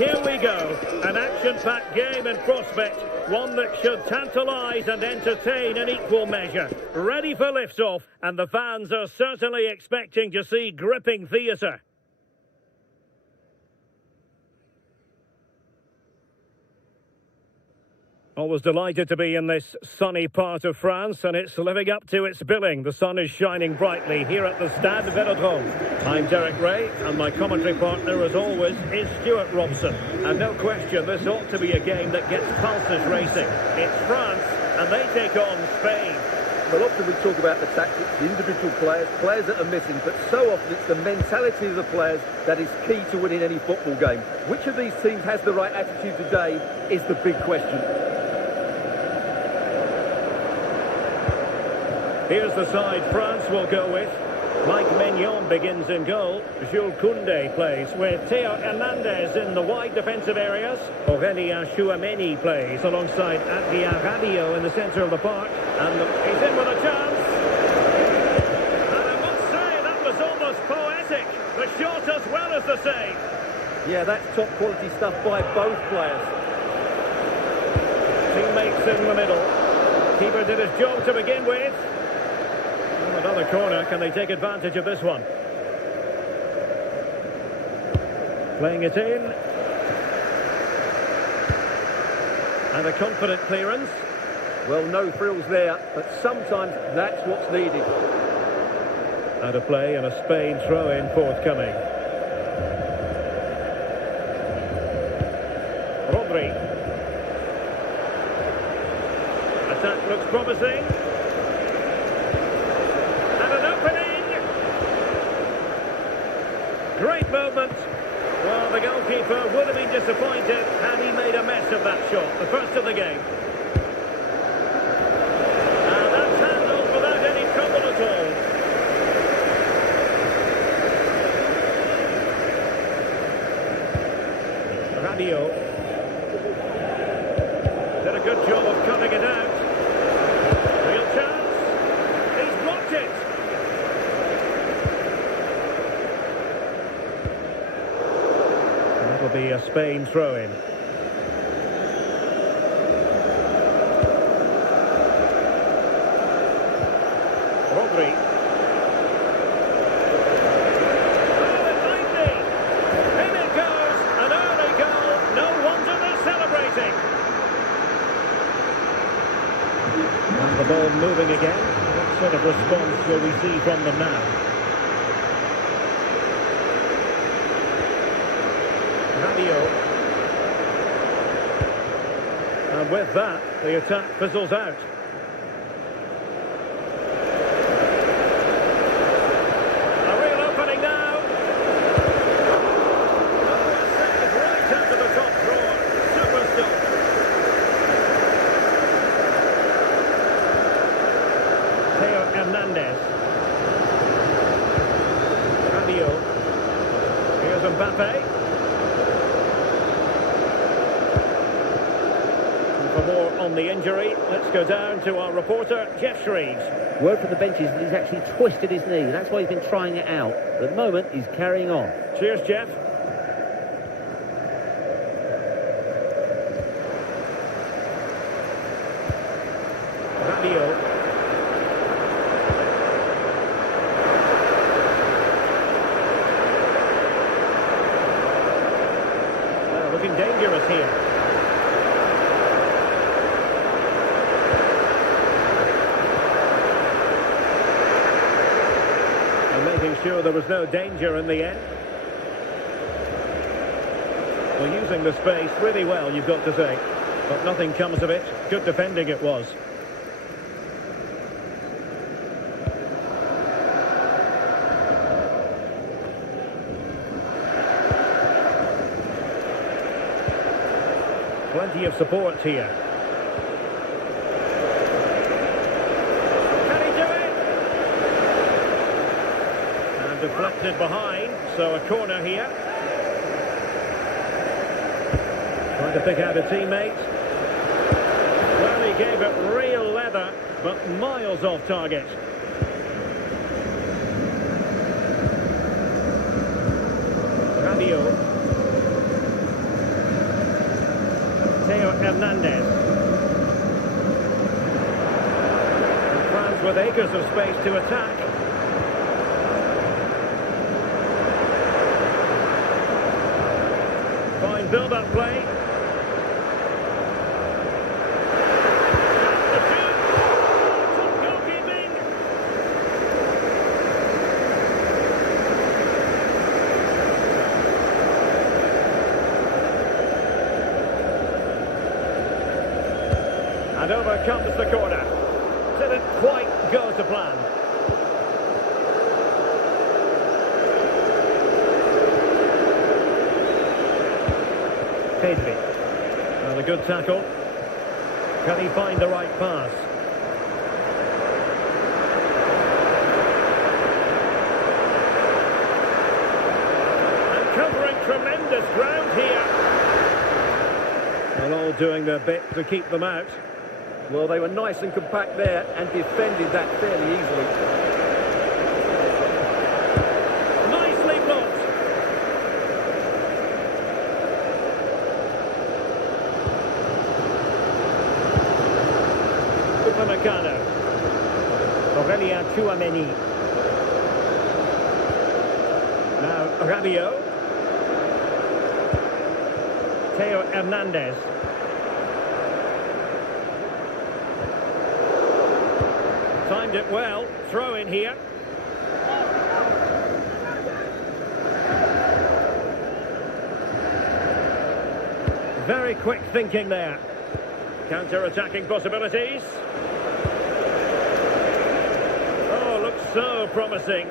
Here we go, an action-packed game in prospect, one that should tantalise and entertain in equal measure. Ready for liftoff, and the fans are certainly expecting to see gripping theatre. Always delighted to be in this sunny part of France, and it's living up to its billing. The sun is shining brightly here at the Stade Velodrome. I'm Derek Ray, and my commentary partner, as always, is Stuart Robson. And no question, this ought to be a game that gets pulses racing. It's France, and they take on Spain. Well, often we talk about the tactics, the individual players that are missing, but so often it's the mentality of the players that is key to winning any football game. Which of these teams has the right attitude today is the big question. Here's the side France will go with. Mike Maignan begins in goal. Jules Koundé plays with Theo Hernandez in the wide defensive areas. Aurélien Chouameni plays alongside Adrien Rabiot in the centre of the park. And he's in with a chance. And I must say, that was almost poetic. The shot as well as the save. Yeah, that's top quality stuff by both players. Teammates in the middle. Keeper did his job to begin with. Another corner, can they take advantage of this one? Playing it in. And a confident clearance. Well, no frills there, but sometimes that's what's needed. Out of play and a Spain throw-in forthcoming. Rodri. Attack looks promising. Great moment. Well, the goalkeeper would have been disappointed had he made a mess of that shot, the first of the game. And that's handled without any trouble at all. Rabiot did a good job of cutting it out. Real chance. He's blocked it. Will be a Spain throw-in. Rodri. Oh, it might be. In it goes. An early goal. No wonder they're celebrating. And the ball moving again. What sort of response will we see from them now? And with that, the attack fizzles out. A real opening now. Oh, a save right under the top drawer. Super stop. Theo Hernandez. Rabiot. Here's Mbappe. For more on the injury, let's go down to our reporter, Jeff Shreves. Word from the benches that he's actually twisted his knee. That's why he's been trying it out. At the moment, he's carrying on. Cheers, Jeff. Rabiot. Looking dangerous here. Making sure there was no danger in the end. Well, using the space really well, you've got to say. But nothing comes of it. Good defending it was. Plenty of support here. Deflected behind, so a corner here. Trying to pick out a teammate. Well, he gave it real leather, but miles off target. Rabiot. Hernandez. France with acres of space to attack. Fine build-up play. The shoot. Top goalkeeping. And over comes the corner. Didn't quite go to plan. Pedri. And a good tackle. Can he find the right pass? And covering tremendous ground here. Well, all doing their bit to keep them out. Well, they were nice and compact there and defended that fairly easily. Nicely blocked. Upamecano. Aurelien Tchouameni. Now Rabiot. Theo Hernandez. Timed it well. Throw in here. Very quick thinking there. Counter-attacking possibilities. Oh, looks so promising.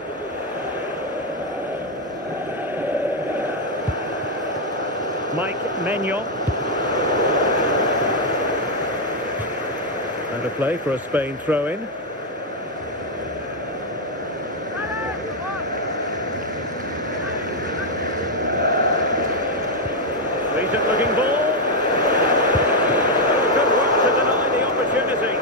Mike Maignan. And a play for a Spain throw-in. Decent-looking ball. Good work to deny the opportunity.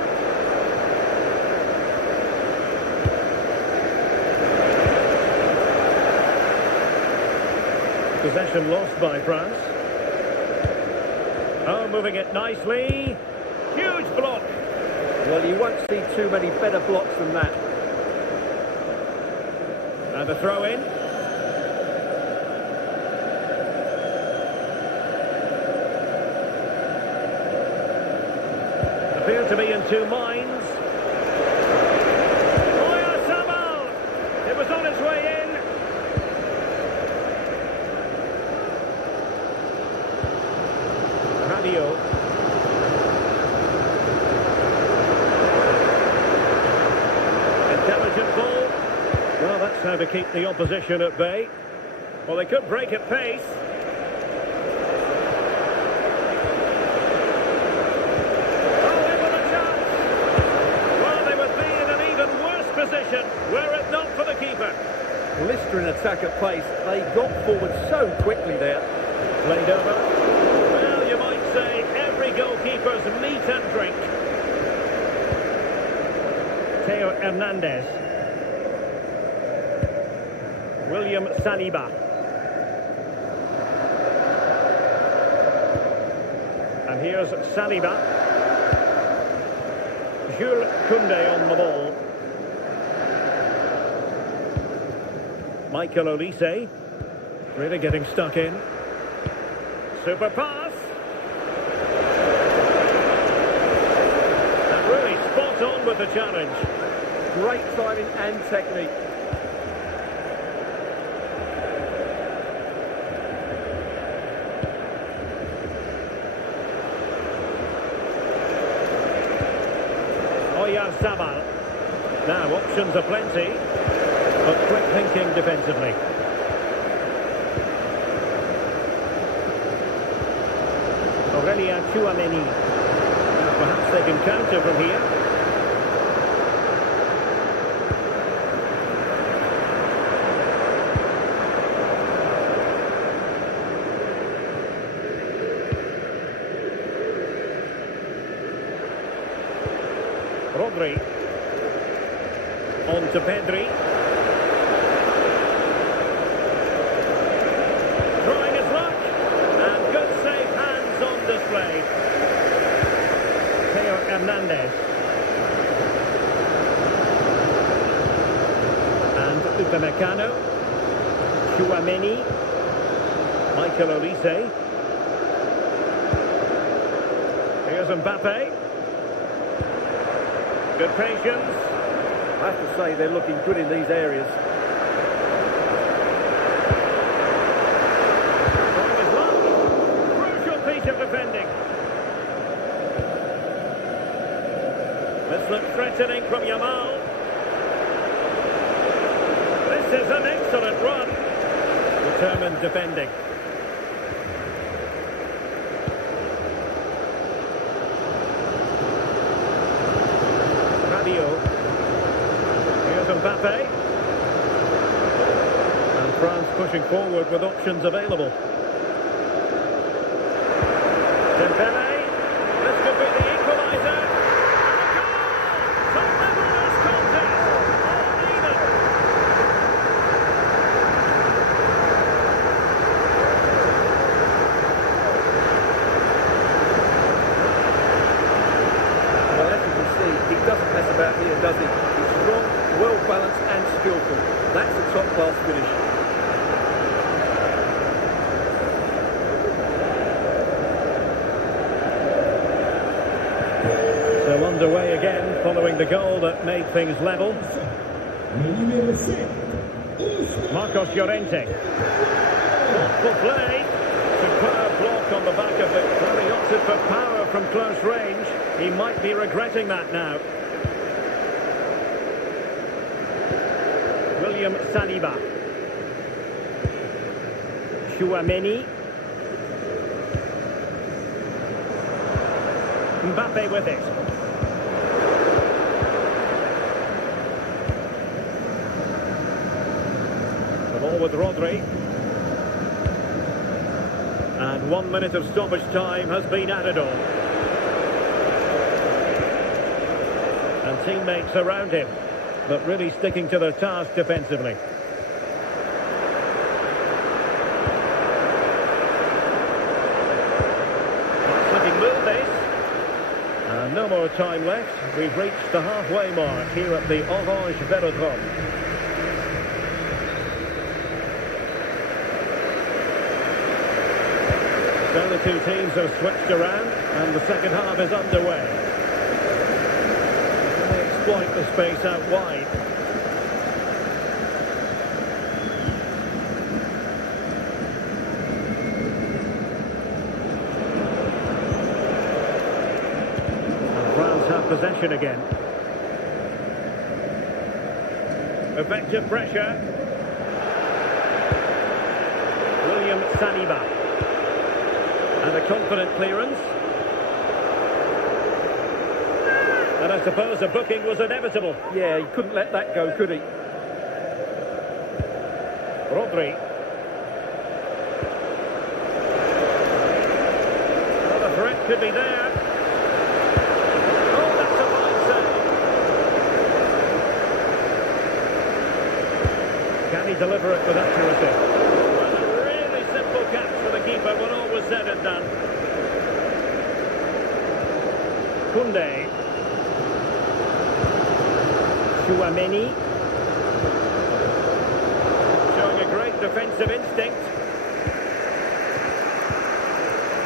Possession lost by France. Oh, moving it nicely. Huge block. Well, you won't see too many better blocks than that. And a throw-in. Appear to be in two minds. Oyarzabal! It was on its way in. Rabiot. Intelligent ball. Well, that's how to keep the opposition at bay. Well, they could break at pace. Position, were it not for the keeper. Blistering attack at pace. They got forward so quickly there. Played over. Well, you might say every goalkeeper's meat and drink. Theo Hernandez. William Saliba. And here's Saliba. Jules Koundé on the ball. Michael Olise, really getting stuck in. Super pass. And really spot on with the challenge. Great timing and technique. Oyarzabal. Now options are plenty. But quick thinking defensively. Aurelien Tchouameni. Perhaps they can counter from here. Rodri. On to Pedri. Trying his luck, and good safe hands on display. Hernandez. And Upamecano. Chouameni. Michael Olise. Here's Mbappe. Good patience. I have to say they're looking good in these areas. Going his luck. Crucial piece of defending. This looks threatening from Yamal. This is an excellent run. Determined defending. Here's Mbappe. And France pushing forward with options available. Dembele. This could be the equaliser. And a goal! To level this contest. All even. Well, as you can see, he doesn't mess about here, does he? He's strong, well-balanced and skillful. That's a top-class finish. So underway again, following the goal that made things level. Marcos Llorente. Thoughtful play. Superb block on the back of it. Well, he opted for power from close range. He might be regretting that now. William Saliba. Chouameni. Mbappe with it. The ball with Rodri. And 1 minute of stoppage time has been added on. And teammates around him, but really sticking to their task defensively. Nice looking move this. And no more time left. We've reached the halfway mark here at the Orange Velodrome. So the two teams have switched around and the second half is underway. They exploit the space out wide. And France have possession again. Effective pressure. William Saliba. And a confident clearance. And I suppose a booking was inevitable. Yeah, he couldn't let that go, could he? Rodri. Well, the threat could be there. Oh, that's a fine save. Can he deliver it with accuracy? Catch for the keeper when all was said and done. Koundé. Chouameni. Showing a great defensive instinct.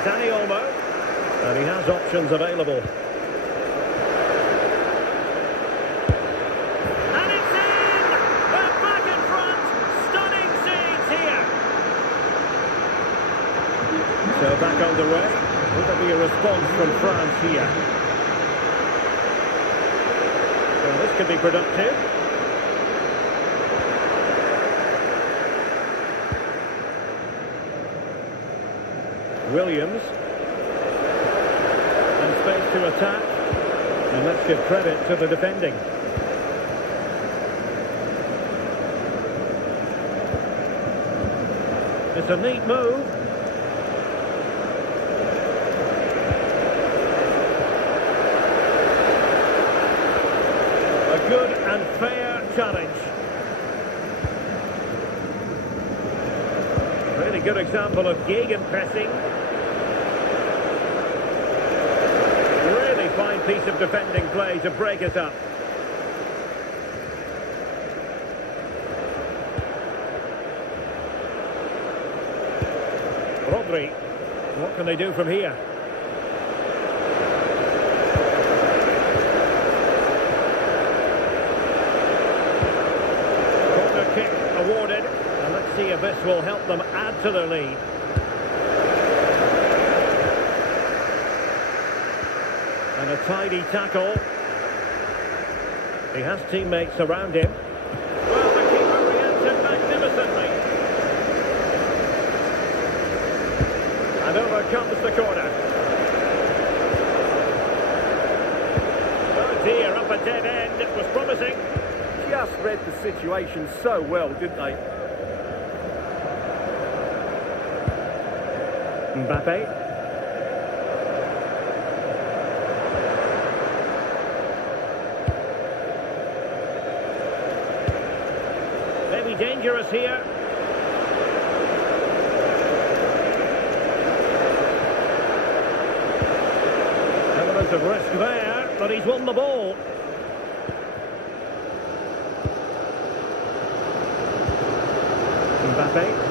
Dani Olmo. And he has options available. And it's in! They're back in front! Stunning scenes here! So back underway. Will there be a response from France here? Well, this could be productive. Williams. And space to attack. And let's give credit to the defending. It's a neat move. A good and fair challenge. Really good example of gegenpressing. Really fine Fine piece of defending play to break it up. Rodri. What can they do from here? Corner kick awarded. And let's see if this will help them add to their lead. And a tidy tackle. He has teammates around him. Well, the keeper reacted magnificently. And over comes the corner. Oh dear, up a dead end. It was promising. Just read the situation so well, didn't they? Mbappe. Maybe dangerous here. Element of risk there, but he's won the ball. Mbappe.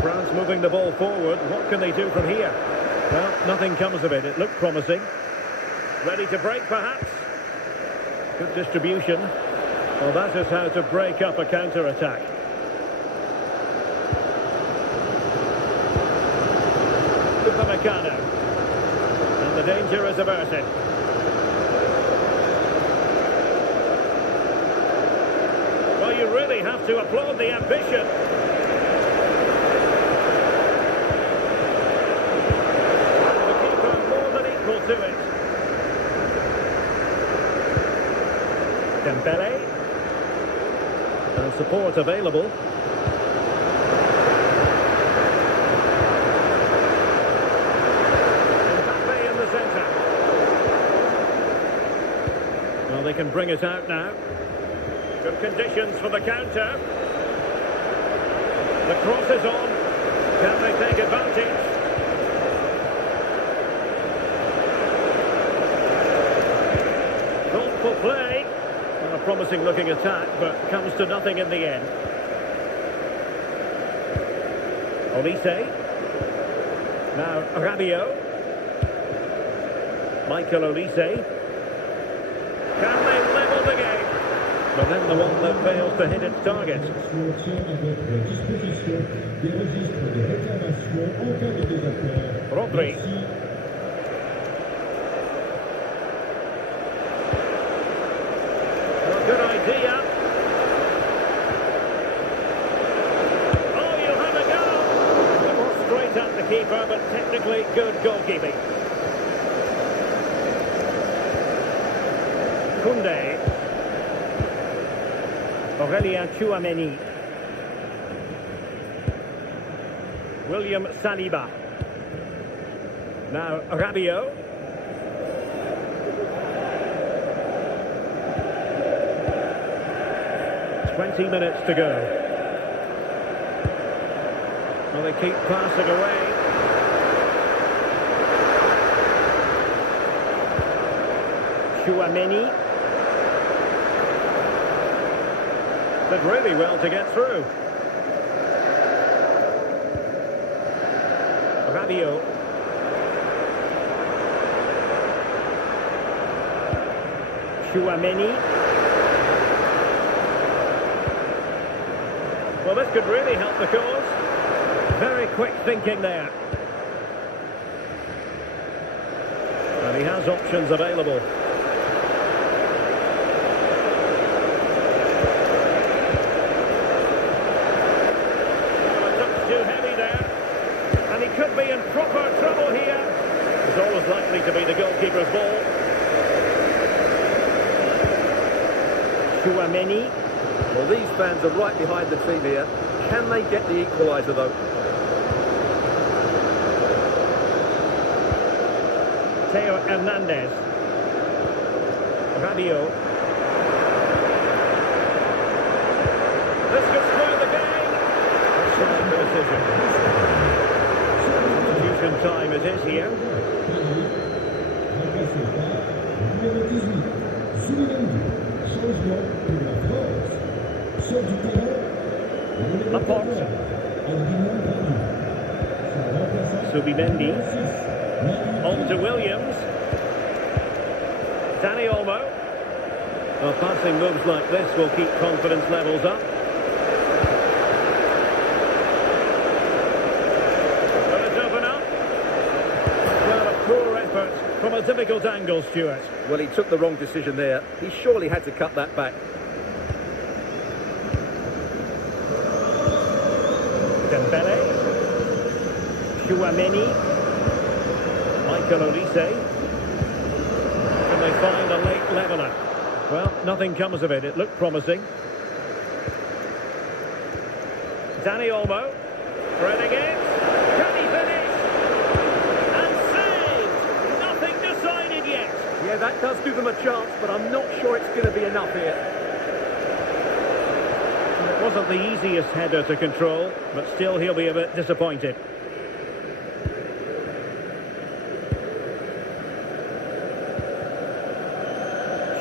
France moving the ball forward. What can they do from here? Well, nothing comes of it. It looked promising. Ready to break, perhaps? Good distribution. Well, that is how to break up a counter-attack. Upamecano. And the danger is averted. Well, you really have to applaud the ambition. And the keeper more than equal to it. Dembele. And support available. Mbappe in the centre. Well, they can bring it out now. Good conditions for the counter. The cross is on. Can they take advantage? Thoughtful play. A promising looking attack, but comes to nothing in the end. Olise. Now Rabiot. Michael Olise. Can they level the game? But then the one that fails to hit its target. Rodri. Good idea. Oh, you have a go. It was straight at the keeper, but technically good goalkeeping. Koundé. Aurélien Tchouameni. William Saliba. Now Rabiot. 20 minutes to go. Well, they keep passing away. Tchouameni. Did really well to get through. Rabiot. Tchouameni. Well, this could really help the cause. Very quick thinking there. And he has options available. Oh, a touch too heavy there. And he could be in proper trouble here. It's always likely to be the goalkeeper's ball. Tchouameni. Well, these fans are right behind the team here. Can they get the equaliser, though? Theo Hernandez. Rabiot. This could spoil the game. Excellent decision. Transition time it is here. Laporte. Subimendi. On to Williams. Dani Olmo. Well, passing moves like this will keep confidence levels up. Will it open up? Well, a poor effort from a difficult angle, Stuart. Well, he took the wrong decision there. He surely had to cut that back. Dembele. Chouameni. Michael Olise. Can they find a late leveller? Well, nothing comes of it. It looked promising. Dani Olmo. Threading it. Can he finish? And saved! Nothing decided yet. Yeah, that does give them a chance, but I'm not sure it's going to be enough here. It wasn't the easiest header to control, but still he'll be a bit disappointed.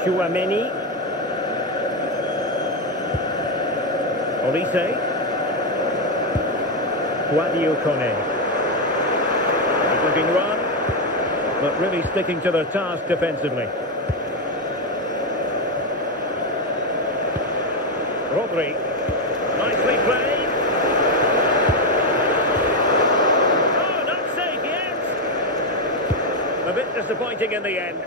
Chouameni. Olise. Guadio Kone. Good looking run, but really sticking to their task defensively. Rodri. Nicely played. Oh, not safe yet. A bit disappointing in the end.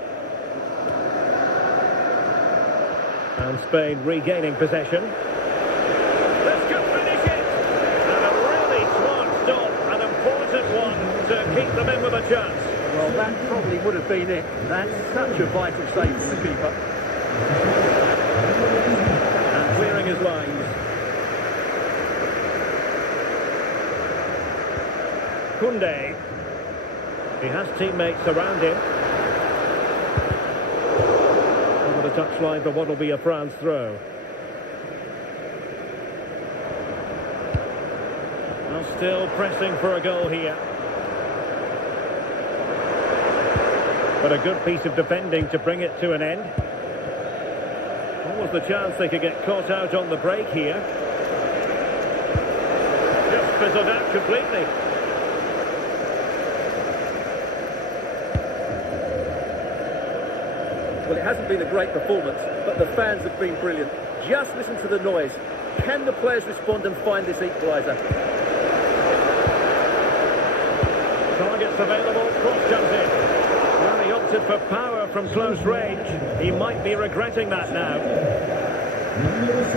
And Spain regaining possession. This could finish it. And a really smart stop, an important one to keep them in with a chance. Well, that probably would have been it. That's such a vital save from the keeper. And clearing his lines. Koundé. He has teammates around him. Over the touchline for what will be a France throw. Well, still pressing for a goal here. But a good piece of defending to bring it to an end. What was the chance they could get caught out on the break here? Just fizzled out completely. Well, it hasn't been a great performance, but the fans have been brilliant. Just listen to the noise. Can the players respond and find this equaliser? Targets available, cross comes in. Well, he opted for power from close range. He might be regretting that now.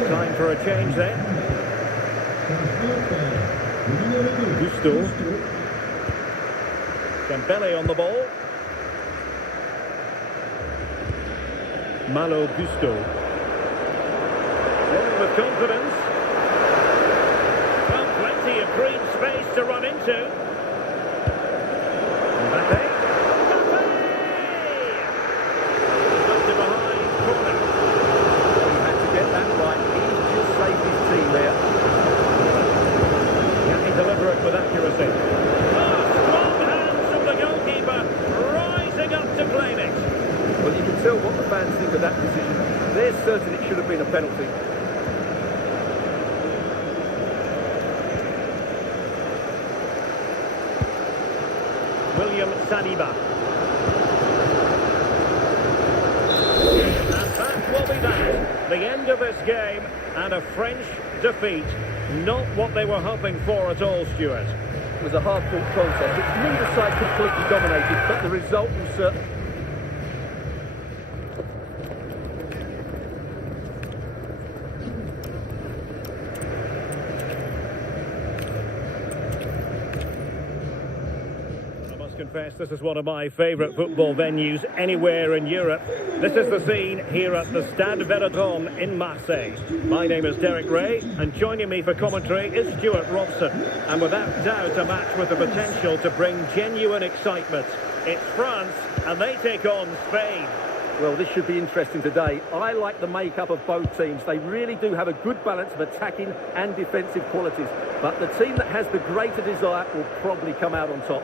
Time for a change there. Gusto. Dembele on the ball. Malo Gusto. Rolling with confidence. Well, plenty of green space to run into. Mbappe. Mbappe! Left it behind, corner. He had to get that right. He just saved his team there. Can he deliver it with accuracy? Oh, strong hands from the goalkeeper, rising up to claim it. Well, you can tell what the fans think of that decision. They're certain it should have been a penalty. William Saliba. And that will be that. The end of this game and a French defeat. Not what they were hoping for at all, Stuart. It was a hard-fought contest, which neither side completely dominated, but the result was certain. Confess this is one of my favourite football venues anywhere in Europe. This is the scene here at the Stade Velodrome in Marseille. My name is Derek Ray, and joining me for commentary is Stuart Robson. And without doubt a match with the potential to bring genuine excitement. It's France, and they take on Spain. Well, this should be interesting today. I like the makeup of both teams. They really do have a good balance of attacking and defensive qualities. But the team that has the greater desire will probably come out on top.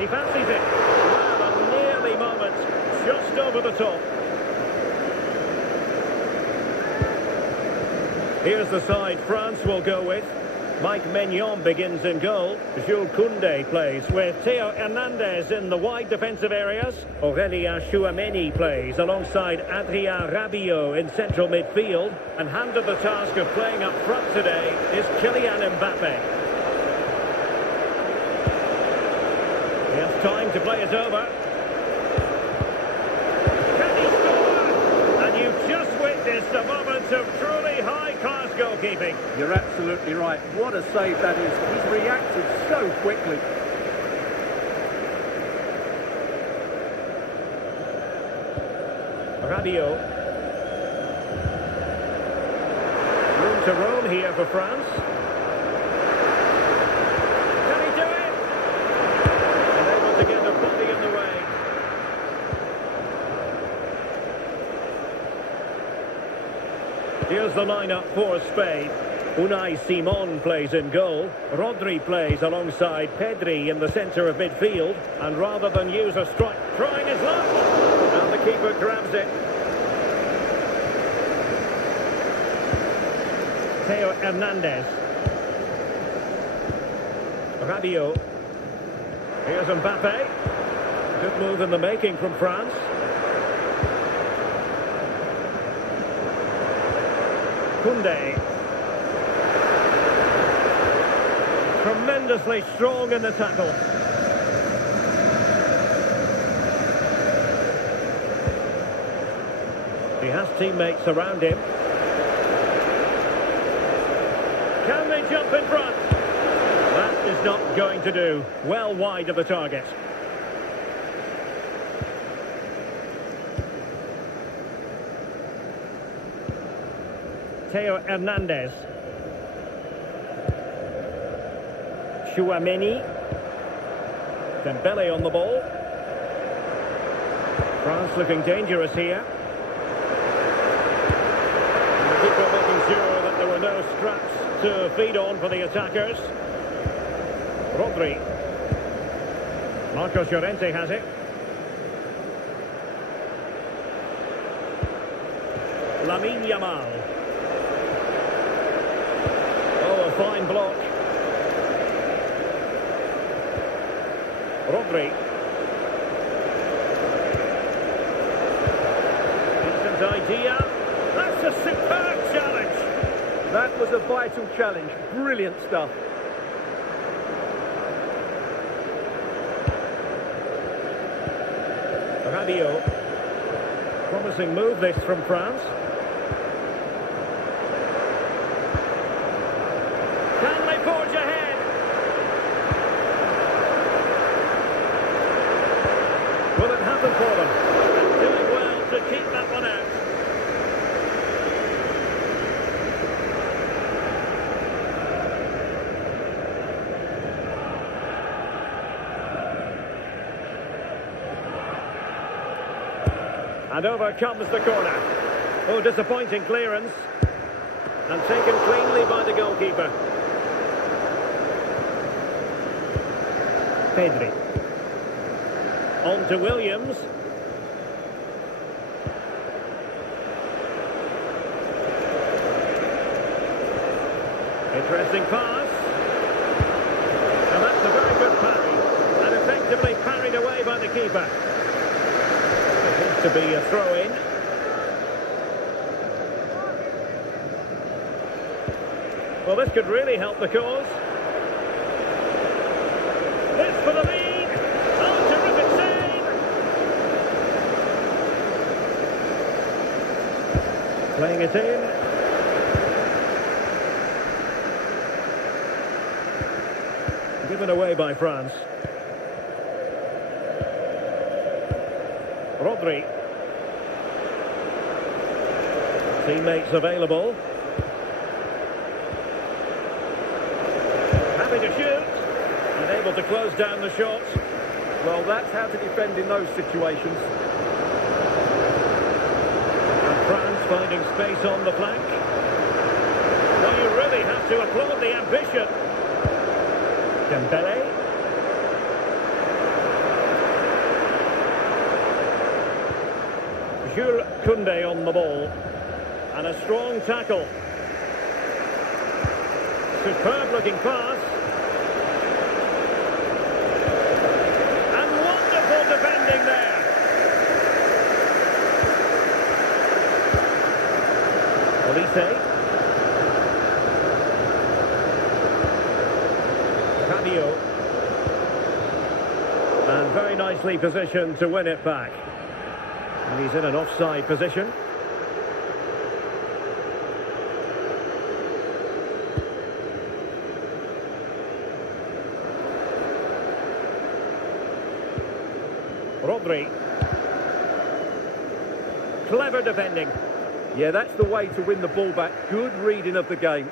He fancies it. Well, a nearly moment. Just over the top. Here's the side France will go with. Mike Maignan begins in goal. Jules Koundé plays with Theo Hernandez in the wide defensive areas. Aurélien Tchouameni plays alongside Adrien Rabiot in central midfield. And handed the task of playing up front today is Kylian Mbappe. He has time to play it over. Can he score? And you've just witnessed a moment of truly high-class goalkeeping. You're absolutely right. What a save that is. He's reacted so quickly. Rabiot. Room to roam here for France. Can he do it? Unable to get the body in the way. Here's the lineup for Spain. Unai Simon plays in goal. Rodri plays alongside Pedri in the centre of midfield. And rather than use a strike, trying his luck. And the keeper grabs it. Theo Hernandez. Rabiot. Here's Mbappe. Good move in the making from France. Koundé. Tremendously strong in the tackle. He has teammates around him. Can they jump in front? That is not going to do. Well wide of the target. Theo Hernandez. Tchouameni. Dembele on the ball. France looking dangerous here. And the keeper making sure that there were no straps to feed on for the attackers. Rodri. Marcos Llorente has it. Lamine Yamal. Oh, a fine block. Rodri. Decent idea. That's a superb challenge. That was a vital challenge. Brilliant stuff. Rabiot. Promising move this from France. Can they forge ahead? Will it happen for them? And doing well to keep that one out. And over comes the corner. Oh, disappointing clearance. And taken cleanly by the goalkeeper. Pedri. On to Williams. Interesting pass. And that's a very good parry. And effectively parried away by the keeper. It needs to be a throw-in. Well, this could really help the cause. It's for the lead. Oh, terrific save. Playing it in. Given away by France. Rodri. Teammates available. Happy to shoot. And able to close down the shot. Well, that's how to defend in those situations. And France finding space on the flank. Well, you really have to applaud the ambition. Dembele. Koundé on the ball. And a strong tackle. Superb looking pass. And wonderful defending there. Olise. Fabio. And very nicely positioned to win it back. And he's in an offside position. Rodri. Clever defending. Yeah, that's the way to win the ball back. Good reading of the game.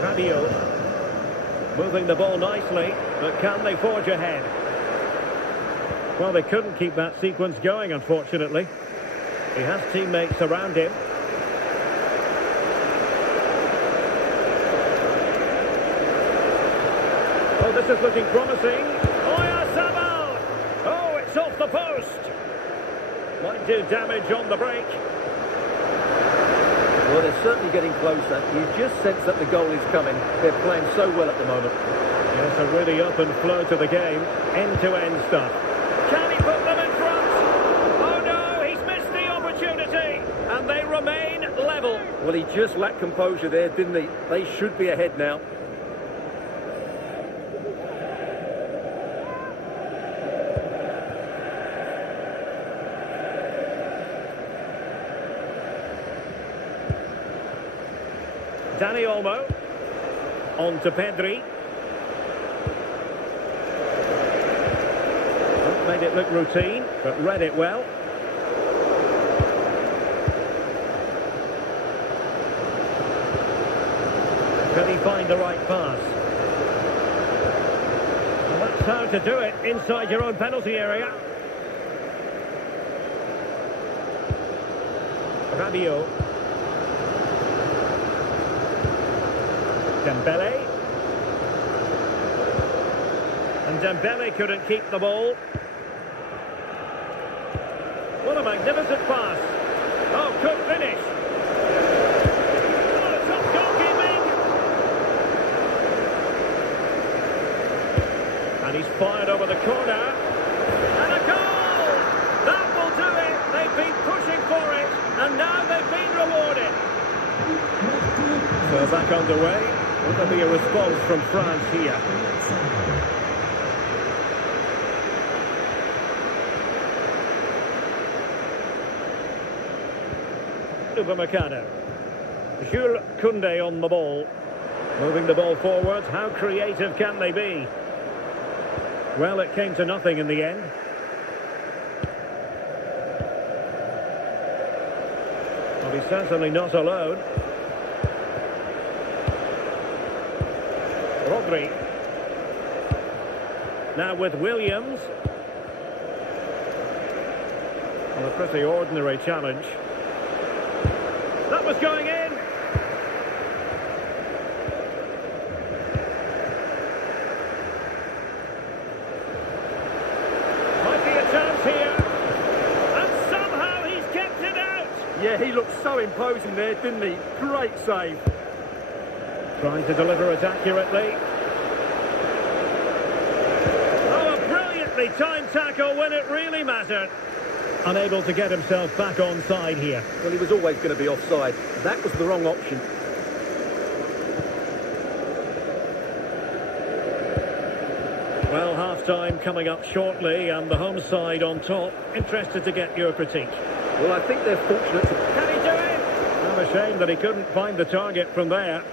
Fabio. Moving the ball nicely, but can they forge ahead? Well, they couldn't keep that sequence going, unfortunately. He has teammates around him. Oh, this is looking promising. Oyarzabal! Oh, it's off the post. Might do damage on the break. Well, they're certainly getting closer. You just sense that the goal is coming. They're playing so well at the moment. Yes, a really open flow to the game. End-to-end stuff. Can he put them in front? Oh no, he's missed the opportunity. And they remain level. Well, he just lacked composure there, didn't he? They should be ahead now. Dani Olmo. On to Pedri. Made it look routine, but read it well. Can he find the right pass? Well, that's how to do it inside your own penalty area. Fabio. Dembele. And Dembele couldn't keep the ball. What a magnificent pass. Oh, good finish. Oh, top goalkeeping. And he's fired over the corner. And a goal! That will do it. They've been pushing for it. And now they've been rewarded. So back underway. Will there be a response from France here? Upamecano. Jules Koundé on the ball. Moving the ball forwards. How creative can they be? Well, it came to nothing in the end. Well, he's certainly not alone. Rodri. Now with Williams. Well, a pretty ordinary challenge. That was going in. Might be a chance here. And somehow he's kept it out. Yeah, he looked so imposing there, didn't he? Great save. Trying to deliver it accurately. Oh, a brilliantly timed tackle when it really mattered. Unable to get himself back on side here. Well, he was always going to be offside. That was the wrong option. Well, half-time coming up shortly and the home side on top. Interested to get your critique. Well, I think they're fortunate to... Can he do it? I'm ashamed that he couldn't find the target from there.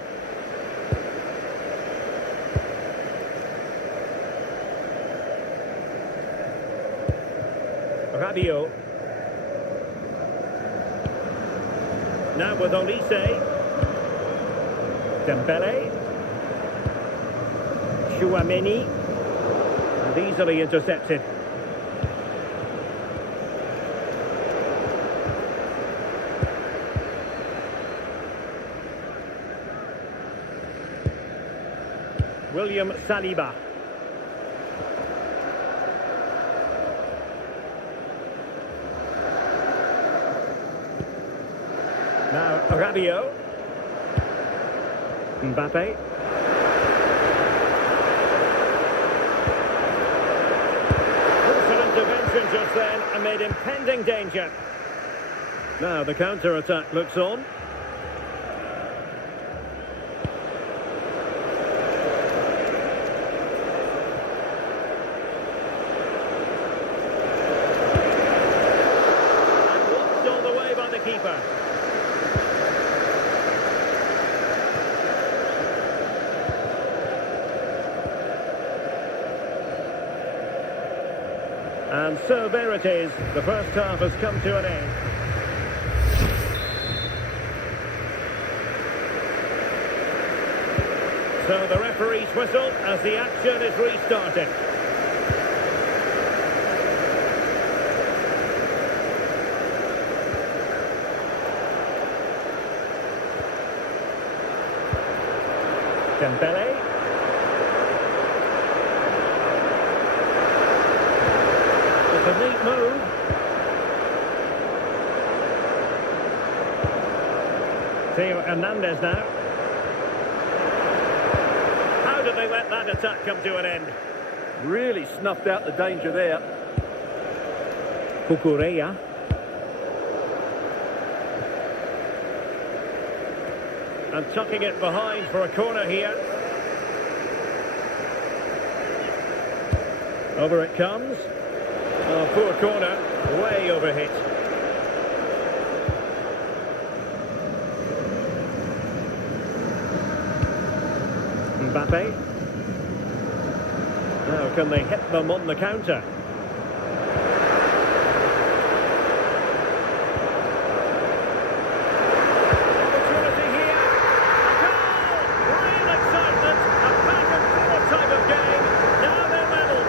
Fabio. Now with Olise. Dembele. Chouameni. And easily intercepted. William Saliba. Now Rabiot. Mbappe. Intervention just then amid impending danger. Now the counter-attack looks on. And watched all the way by the keeper. And so there it is. The first half has come to an end. So the referee's whistle as the action is restarted. Dembele. It's a neat move. Theo Hernandez now. How did they let that attack come to an end? Really snuffed out the danger there. Cucurella. And tucking it behind for a corner here. Over it comes. Oh, poor corner, way overhit. Mbappe. Now can they hit them on the counter? Opportunity here. A goal! Real excitement. A back and forth type of game. Now they're level.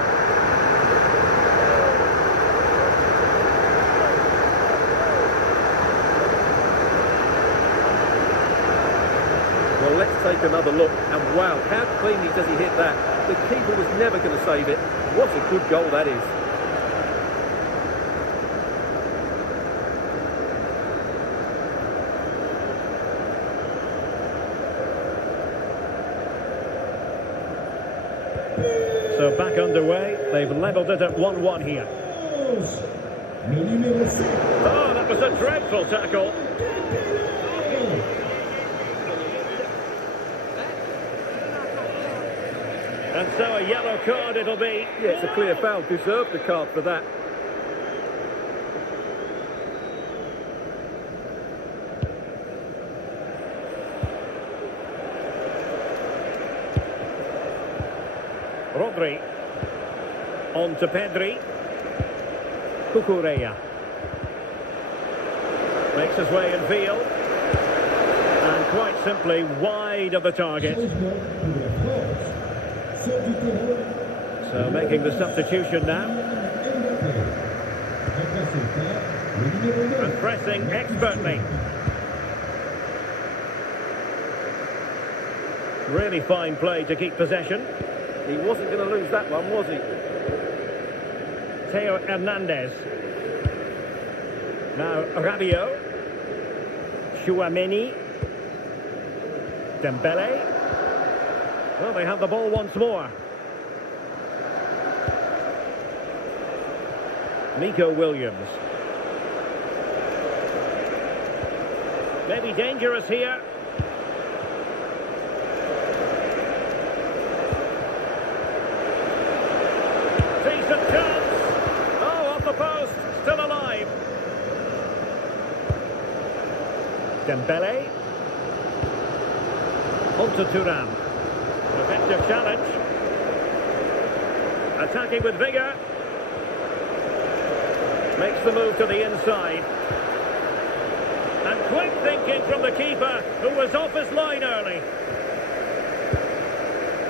Well, let's take another look. And wow, how cleanly does he hit that? The keeper was never going to save it. What a good goal that is. So back underway. They've levelled it at 1-1 here. Oh, that was a dreadful tackle. And so a yellow card it'll be. Yeah, it's a clear foul. Deserved the card for that. Rodri. On to Pedri. Cucurella. Makes his way in field. And quite simply wide of the target. So making the substitution now. And pressing expertly. Really fine play to keep possession. He wasn't going to lose that one, was he? Theo Hernandez. Now Rabiot. Chouameni. Dembele. Well, they have the ball once more. Nico Williams. Maybe dangerous here. Decent chance. Oh, off the post. Still alive. Dembele. On to Thuram. Effective challenge. Attacking with vigour. Makes the move to the inside. And quick thinking from the keeper, who was off his line early.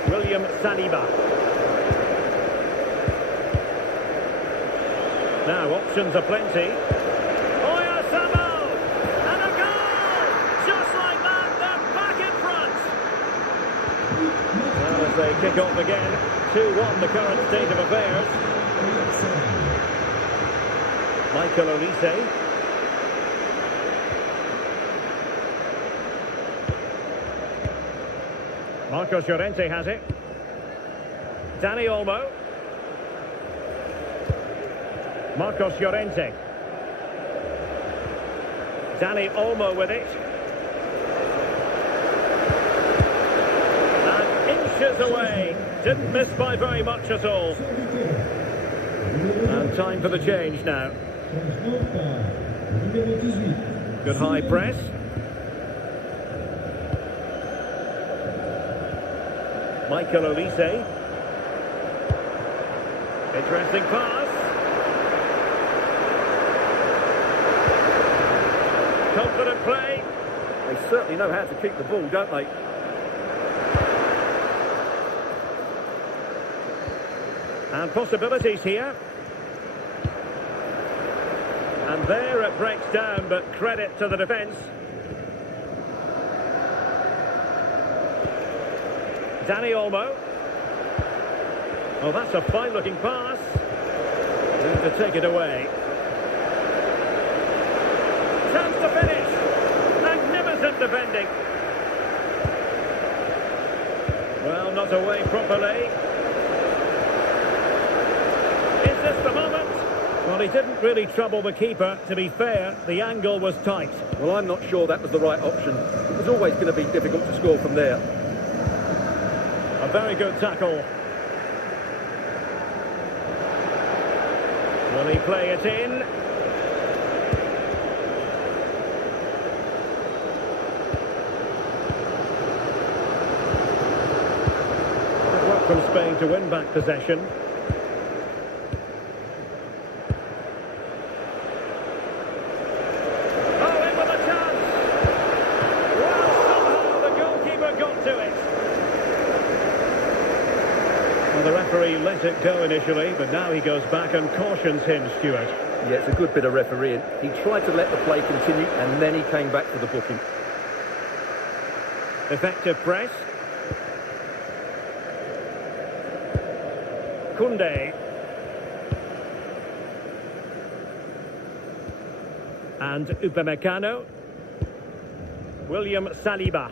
William Saliba. Now options are plenty. And a goal! Just like that, they're back in front. Well, a they kick off again. 2-1 the current state of affairs. Michael Olise. Marcos Llorente has it. Dani Olmo. Marcos Llorente. Dani Olmo with it. And inches away. Didn't miss by very much at all. And time for the change now. Good high press. Michael Olise. Interesting pass. Confident play. They certainly know how to keep the ball, don't they? And possibilities here. And there it breaks down, but credit to the defence. Dani Olmo. Oh, that's a fine-looking pass. Need to take it away. Chance to finish. Magnificent defending. Well, not away properly. Is this the moment? Well, he didn't really trouble the keeper. To be fair, the angle was tight. Well, I'm not sure that was the right option. It was always going to be difficult to score from there. A very good tackle. Will he play it in? Good work from Spain to win back possession. Oh, in with a chance! Well, somehow the goalkeeper got to it. Well, the referee let it go initially, but now he goes back and cautions him, Stuart. Yeah, it's a good bit of refereeing. He tried to let the play continue, and then he came back for the booking. Effective press. Koundé. And Upamecano. William Saliba.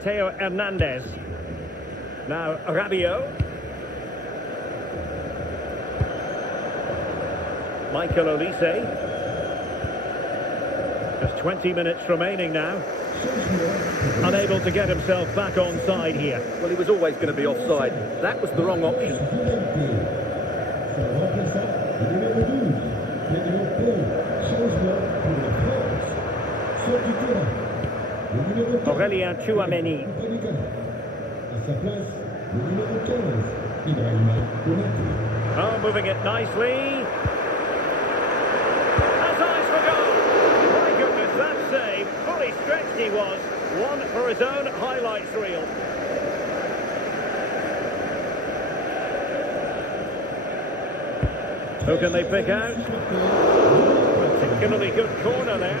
Theo Hernandez. Now Rabiot. Michael Olise. Just 20 minutes remaining now. Unable to get himself back on side here. Well, he was always going to be offside. That was the wrong option. Aurélien Tchouameni. Oh, moving it nicely. Has eyes for goal. My goodness, that save. Fully stretched he was. One for his own highlights reel. Who can they pick out? Particularly good corner there.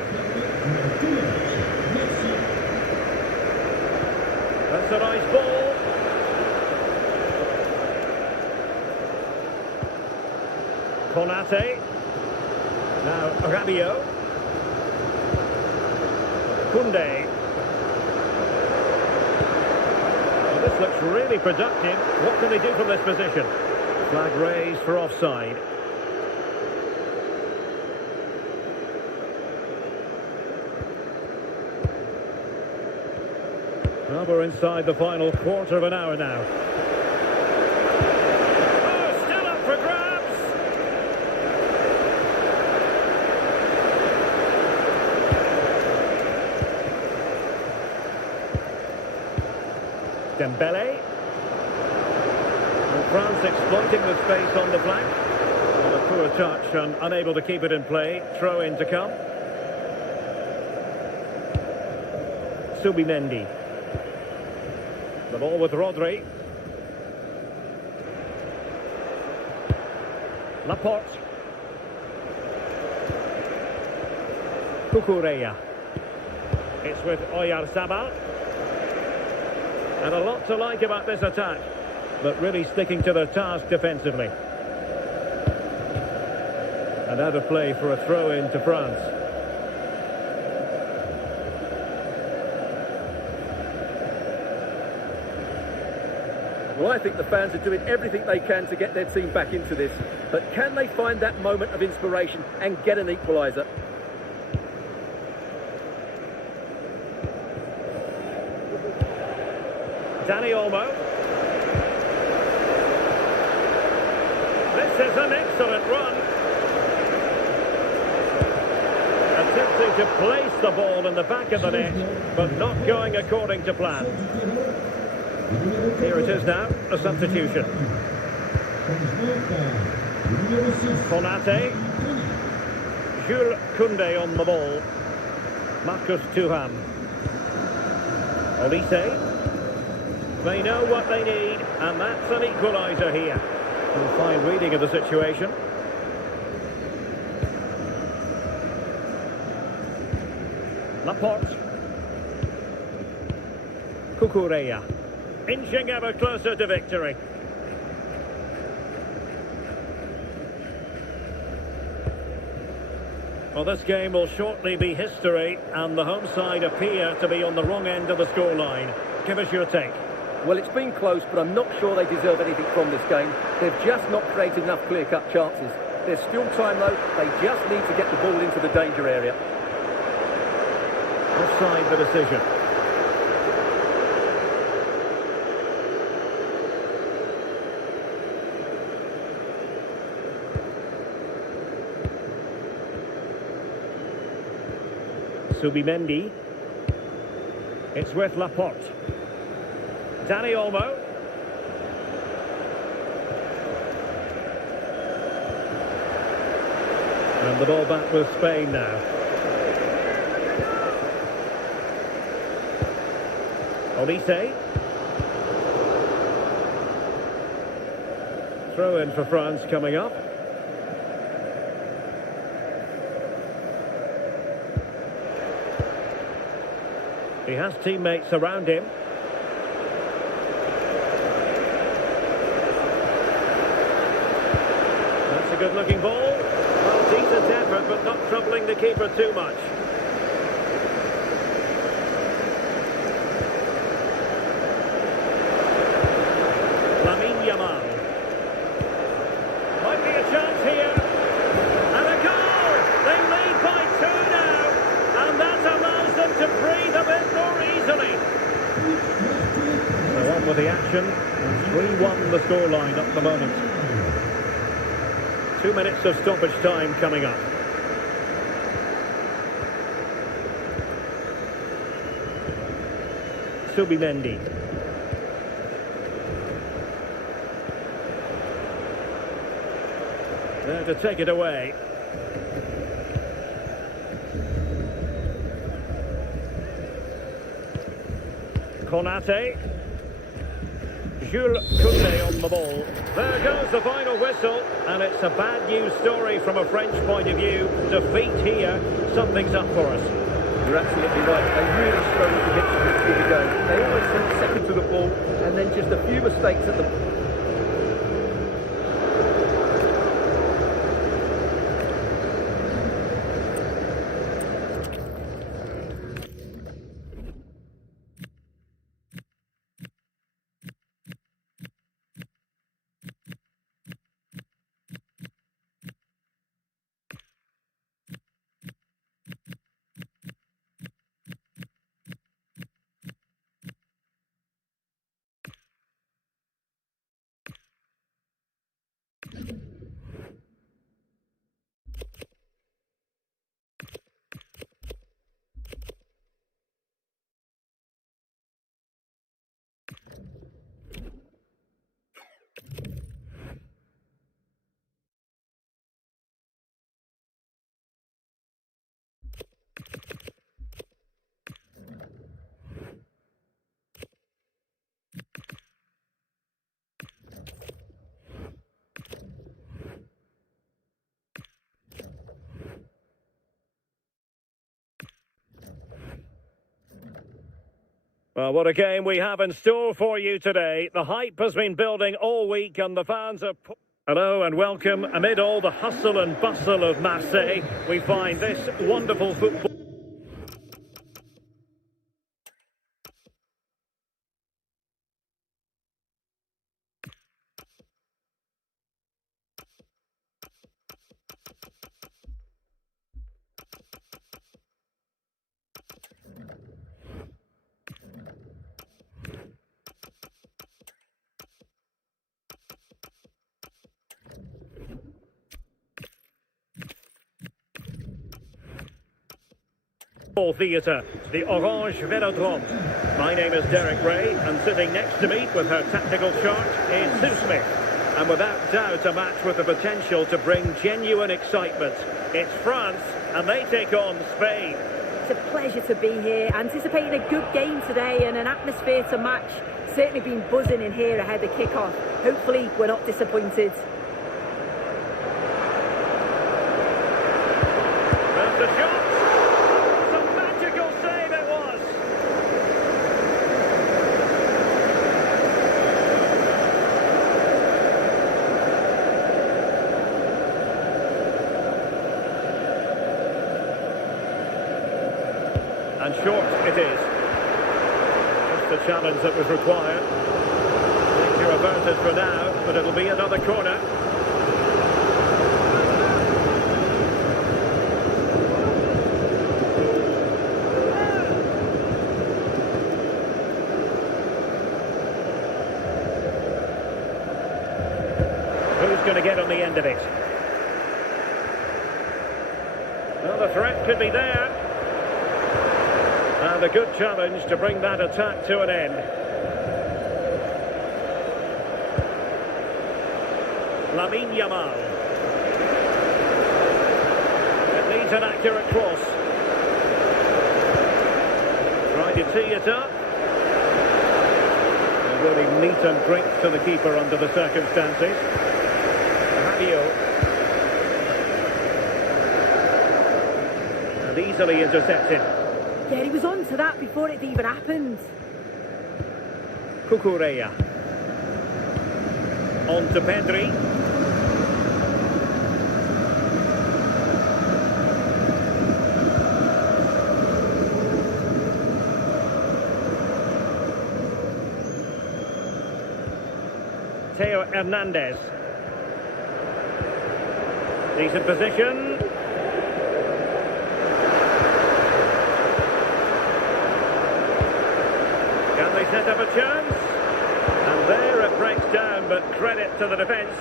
That's a nice ball. Konate. Now Rabiot. Koundé. Well, this looks really productive. What can they do from this position? Flag raised for offside. Well, we're inside the final quarter of an hour now. Oh, still up for grabs! Dembele. And France exploiting the space on the flank. Well, a poor touch and unable to keep it in play. Throw in to come. Subimendi. The ball with Rodri. Laporte. Cucurella. It's with Oyarzabal. And a lot to like about this attack, but really sticking to their task defensively. And out of play for a throw-in to France. Well, I think the fans are doing everything they can to get their team back into this. But can they find that moment of inspiration and get an equaliser? Dani Olmo. This is an excellent run. Attempting to place the ball in the back of the net, but not going according to plan. Here it is now, a substitution. Konate. Jules Koundé on the ball. Marcus Thuram. Olise. They know what they need, and that's an equaliser here. A fine reading of the situation. Laporte. Cucurella. Inching ever closer to victory. Well, this game will shortly be history, and the home side appear to be on the wrong end of the scoreline. Give us your take. Well, it's been close, but I'm not sure they deserve anything from this game. They've just not created enough clear-cut chances. There's still time, though. They just need to get the ball into the danger area. Offside the decision. Subimendi. It's with Laporte. Dani Olmo. And the ball back with Spain now. Olise. Throw in for France coming up. He has teammates around him. That's a good-looking ball. Well, decent effort, but not troubling the keeper too much. Lamine Yamal. Might be a chance here. And a goal! They lead by 2 now. And that allows them to breathe a bit more easily. So on with the action. 3-1 the scoreline at the moment. 2 minutes of stoppage time coming up. Subimendi. There to take it away. Konate. Jules Koundé on the ball. There goes the final whistle, and it's a bad news story from a French point of view. Defeat here, something's up for us. You're absolutely right. They really struggled to get to the game. They always sent second to the ball, and then just a few mistakes at the Well, what a game we have in store for you today. The hype has been building all week and the fans are... Hello and welcome. Amid all the hustle and bustle of Marseille, we find this wonderful football... Theatre, the Orange Velodrome. My name is Derek Ray, and sitting next to me with her tactical chart is Sue Smith. And without doubt a match with the potential to bring genuine excitement. It's France, and they take on Spain. It's a pleasure to be here, anticipating a good game today and an atmosphere to match. Certainly been buzzing in here ahead of kick-off. Hopefully we're not disappointed. There's the shot! Save it was. And short it is. Just the challenge that was required. Danger averted for now, but it'll be another corner. Who's going to get on the end of it? Well, the threat could be there. And a good challenge to bring that attack to an end. Lamine Yamal. It needs an accurate cross. Trying to tee it up. A really meat and drink to the keeper under the circumstances. And easily intercepted. Yeah, he was on to that before it even happened. Cucurella. On to Pedri. Theo Hernandez. Decent position. Can they set up a chance? And there it breaks down, but credit to the defence.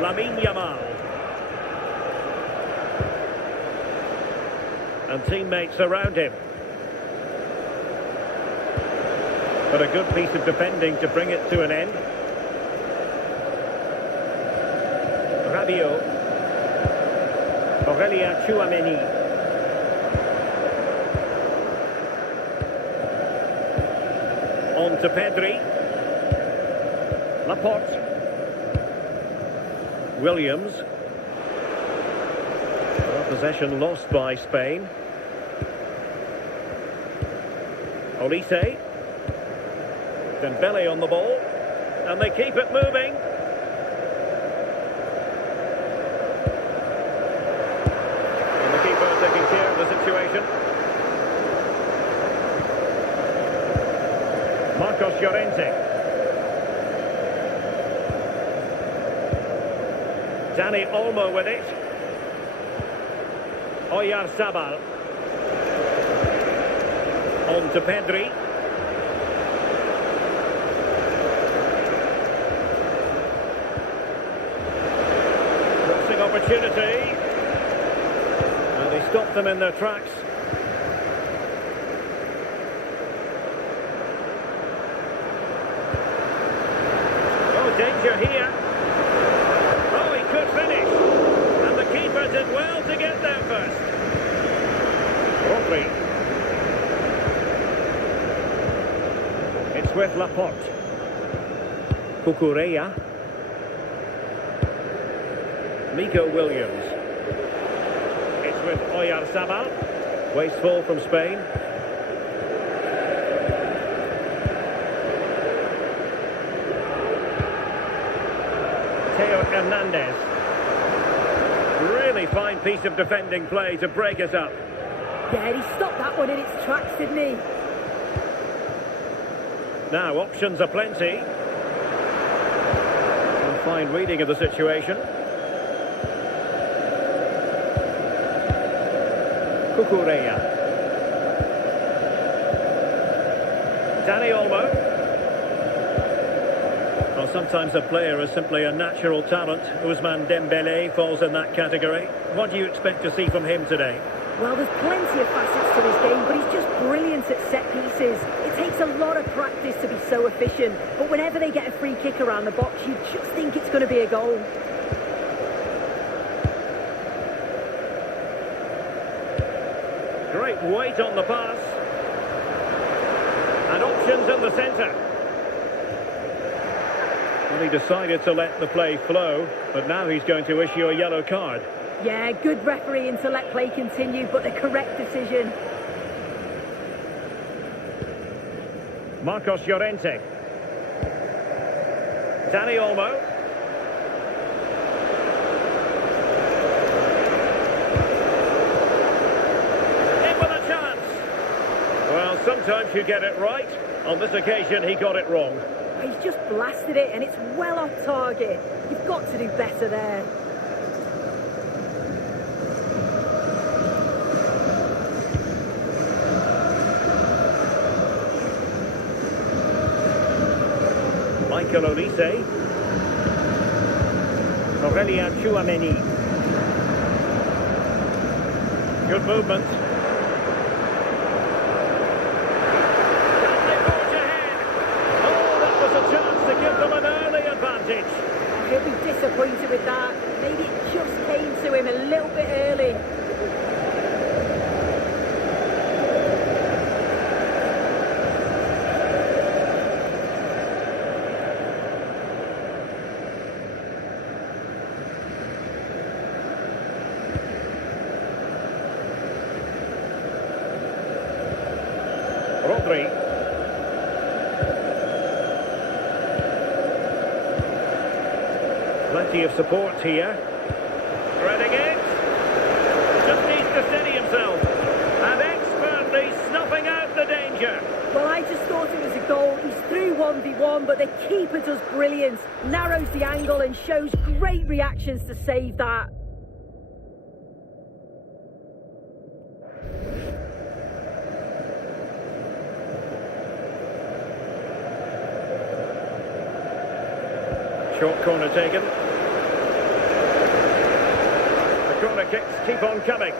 Lamine Yamal. And teammates around him. But a good piece of defending to bring it to an end. Rabiot. Aurélien Tchouameni. On to Pedri. Laporte. Williams. Well, possession lost by Spain. Olise. Dembele on the ball, and they keep it moving. And the keeper taking care of the situation. Marcos Llorente. Dani Olmo with it. Oyarzabal. On to Pedri. Opportunity, and they stopped them in their tracks. Oh, danger here. Oh, he could finish, and the keeper did well to get there first. Rodri. It's with Laporte. Cucurella. Nico Williams. with Oyarzabal. Wasteful from Spain. Theo Hernandez. Really fine piece of defending play to break us up. Yeah, he stopped that one in its tracks, didn't he? Now, options are plenty. And fine reading of the situation. Cucurella. Dani Olmo. Well, sometimes a player is simply a natural talent. Ousmane Dembélé falls in that category. What do you expect to see from him today? Well, there's plenty of facets to his game, but he's just brilliant at set pieces. It takes a lot of practice to be so efficient, but whenever they get a free kick around the box, you just think it's going to be a goal. Great weight on the pass. And options in the centre. Well, he decided to let the play flow, but now he's going to issue a yellow card. Yeah, good refereeing to let play continue, but the correct decision. Marcos Llorente. Dani Olmo. In with a chance. Well, sometimes you get it right. On this occasion, he got it wrong. He's just blasted it, and it's well off target. You've got to do better there. Michael Olise. Aurelien Tchouameni. Good movement. Can they forge ahead? Oh, that was a chance to give them an early advantage. He'll be disappointed with that. Maybe it just came to him a little bit early. Rodri. Plenty of support here. Threading it. Just needs to steady himself. And expertly snuffing out the danger. Well, I just thought it was a goal. He's through 1v1, but the keeper does brilliant. Narrows the angle and shows great reactions to save that. Short corner taken. The corner kicks keep on coming.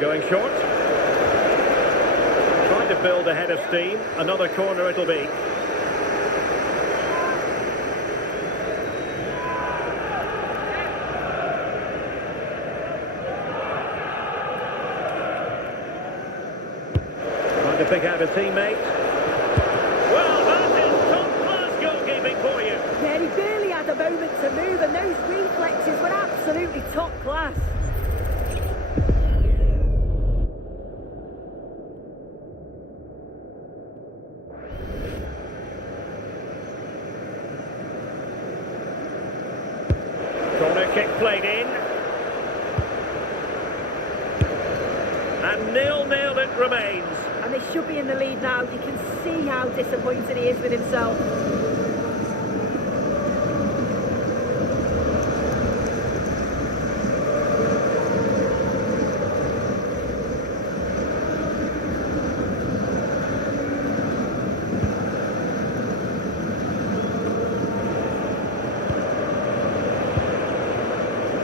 Going short. Trying to build ahead of steam. Another corner it'll be. To pick out a teammate. Well, that is top-class goalkeeping for you. Yeah, he barely had a moment to move, and those reflexes were absolutely top class. Corner kick played in. And 0-0 it remains. And they should be in the lead now. You can see how disappointed he is with himself.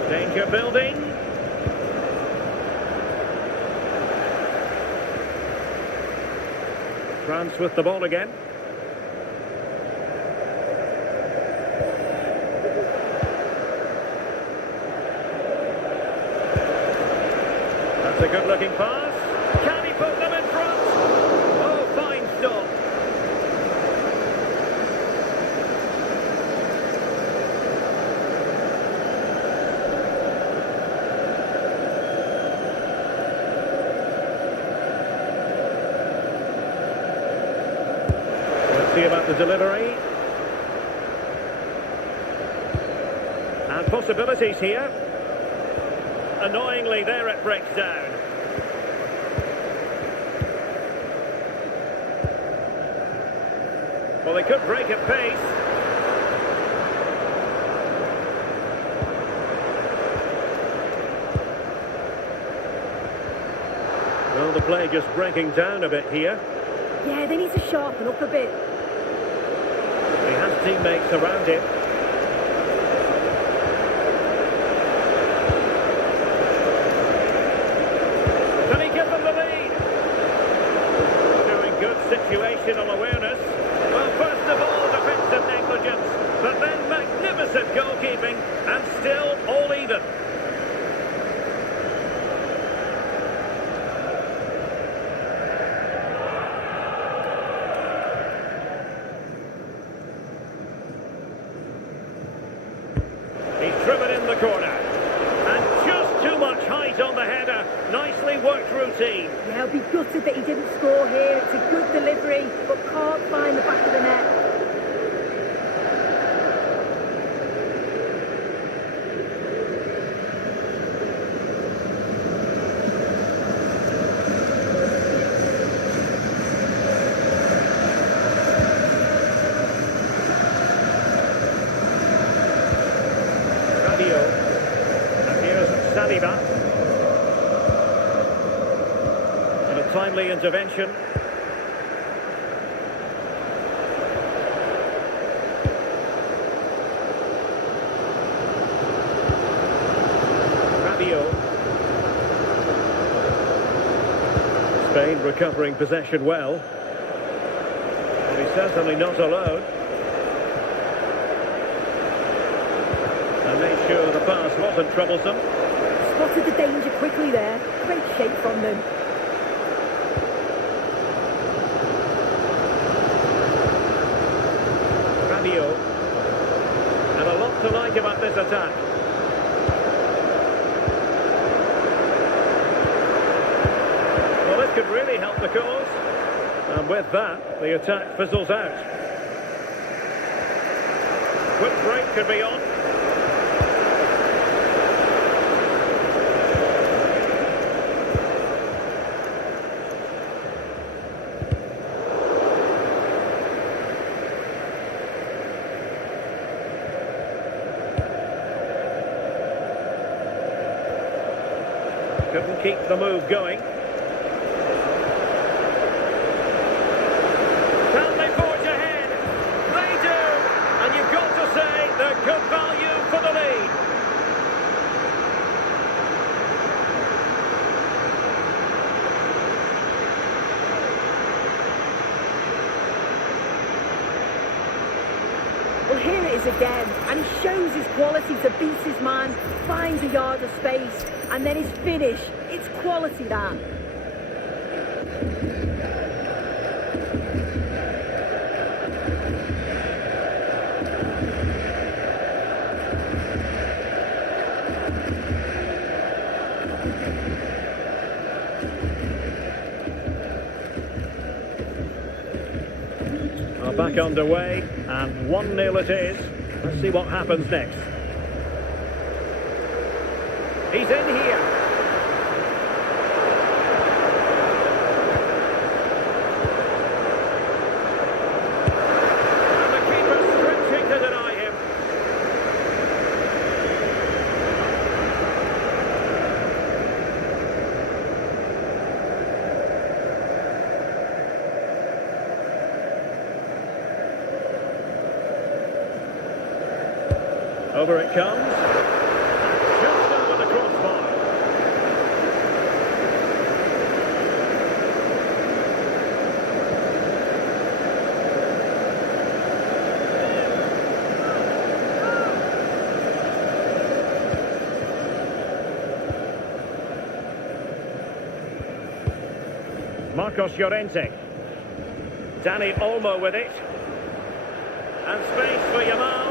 Danger building. France with the ball again. That's a good-looking pass. Can he put them in front? see about the delivery. And possibilities here. Annoyingly, there it breaks down. Well, they could break at pace. Well, the play just breaking down a bit here. Yeah, they need to sharpen up a bit. He has teammates around him. Can he give them the lead? Showing good situational awareness. Well, first of all, defensive negligence, but then magnificent goalkeeping, and still all even. He's driven in the corner. And just too much height on the header. Nicely worked routine. Yeah, I'll be gutted that he didn't score here. It's a good delivery, but can't find the back of the net. And here's Saliba. And a timely intervention. Rabiot. Spain recovering possession well. And he's certainly not alone. And made sure the pass wasn't troublesome. Spotted the danger quickly there. Great shape from them. Rabiot. And a lot to like about this attack. Well, this could really help the cause. And with that, the attack fizzles out. Quick break could be on. Couldn't keep the move going. Can they forge ahead? They do! And you've got to say they're good value for the lead. Well, here it is again, and he shows his quality to beat his man, finds a yard of space, and then his finish. It's quality, that. Are back underway, and 1-0 it is. Let's see what happens next. He's in here. And the keeper stretching to deny him. Over it comes. Just over the crossbar. Marcos Llorente. Dani Olmo with it. And space for Yamal.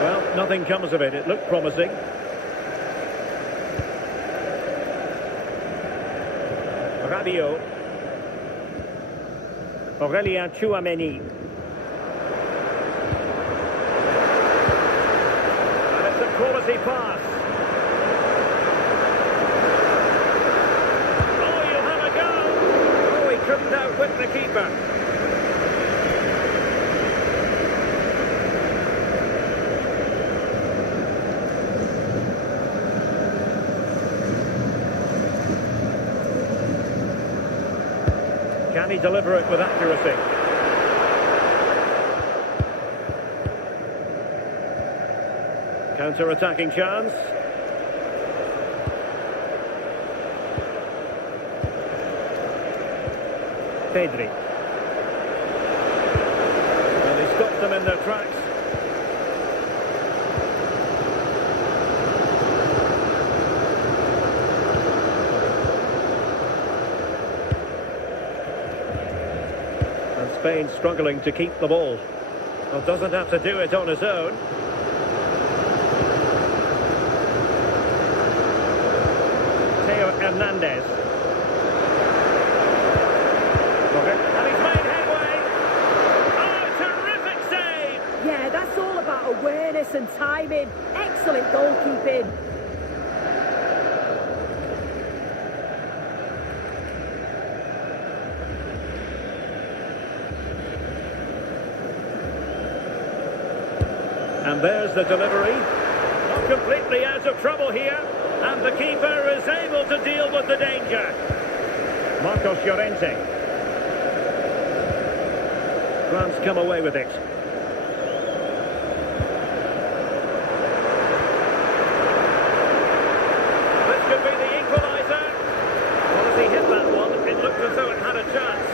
Well, nothing comes of it. It looked promising. Rabiot. Chouameni. And it's a quality pass. Oh, you'll have a go. Oh, he couldn't outwit the keeper. Can he deliver it with accuracy? Counter-attacking chance. Pedri. And he stopped them in their tracks. Spain struggling to keep the ball. Well, doesn't have to do it on his own. Theo Hernandez. And he's made headway. Oh, terrific save! Yeah, that's all about awareness and timing. Excellent goalkeeping. And there's the delivery. Not completely out of trouble here. And the keeper is able to deal with the danger. Marcos Llorente. France come away with it. This could be the equaliser. Well, as he hit that one, it looked as though it had a chance.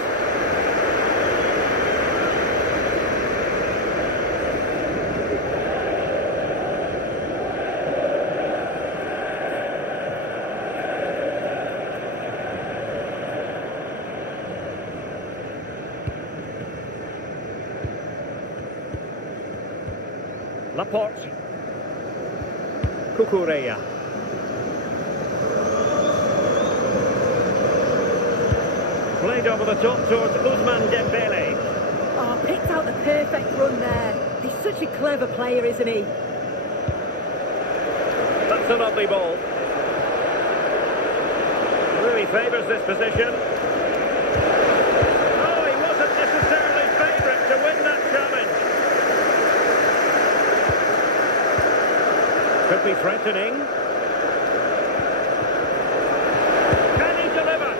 Laporte. Cucurella. Played over the top towards Ousmane Dembele. Oh, picked out the perfect run there. He's such a clever player, isn't he? That's a lovely ball. Really favours this position. Oh, he wasn't necessarily favourite to win that challenge. Could be threatening. Can he deliver?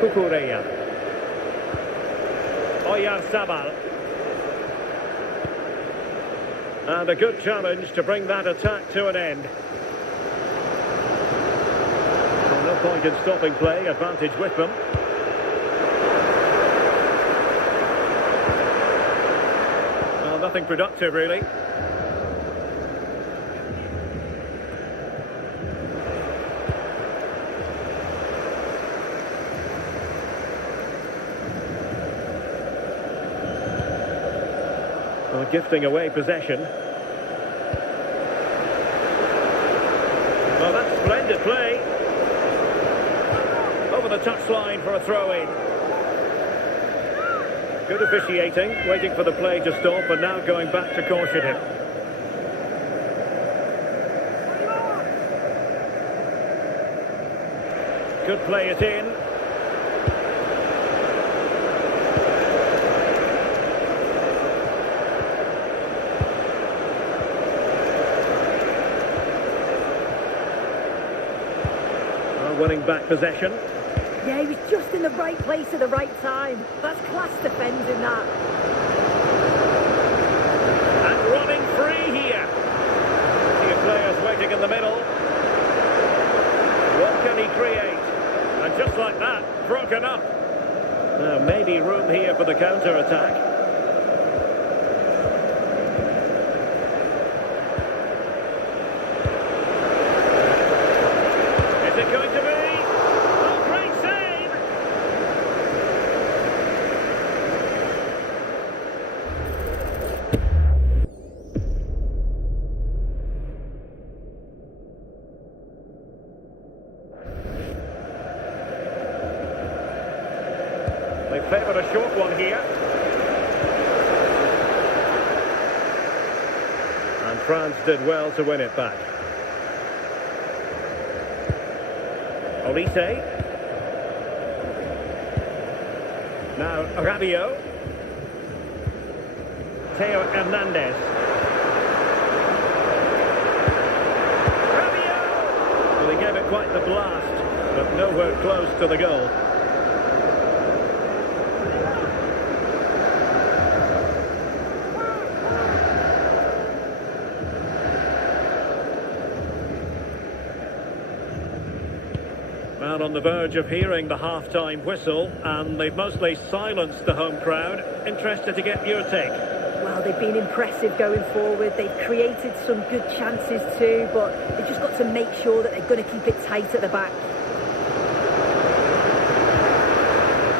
Cucurella. Oyarzabal. And a good challenge to bring that attack to an end. No point in stopping play, advantage with them. Well, nothing productive, really. Well, gifting away possession. Well, that's splendid play. Over the touchline for a throw-in. Good officiating, waiting for the play to stop, and now going back to caution him. Could play it in. Winning back possession. Yeah, he was just in the right place at the right time. That's class defending, that. And running free here. Few players waiting in the middle. What can he create? And just like that, broken up. Now maybe room here for the counter-attack. Is it going to be? Oh, great save! favour a short one here. And France did well to win it back. Olise. Now Rabiot. Theo Hernandez. Rabiot! Well, he gave it quite the blast, but nowhere close to the goal. Well, on the verge of hearing the half-time whistle, and they've mostly silenced the home crowd. Interested to get your take. Well, they've been impressive going forward. They've created some good chances too, but they've just got to make sure that they're going to keep it tight at the back.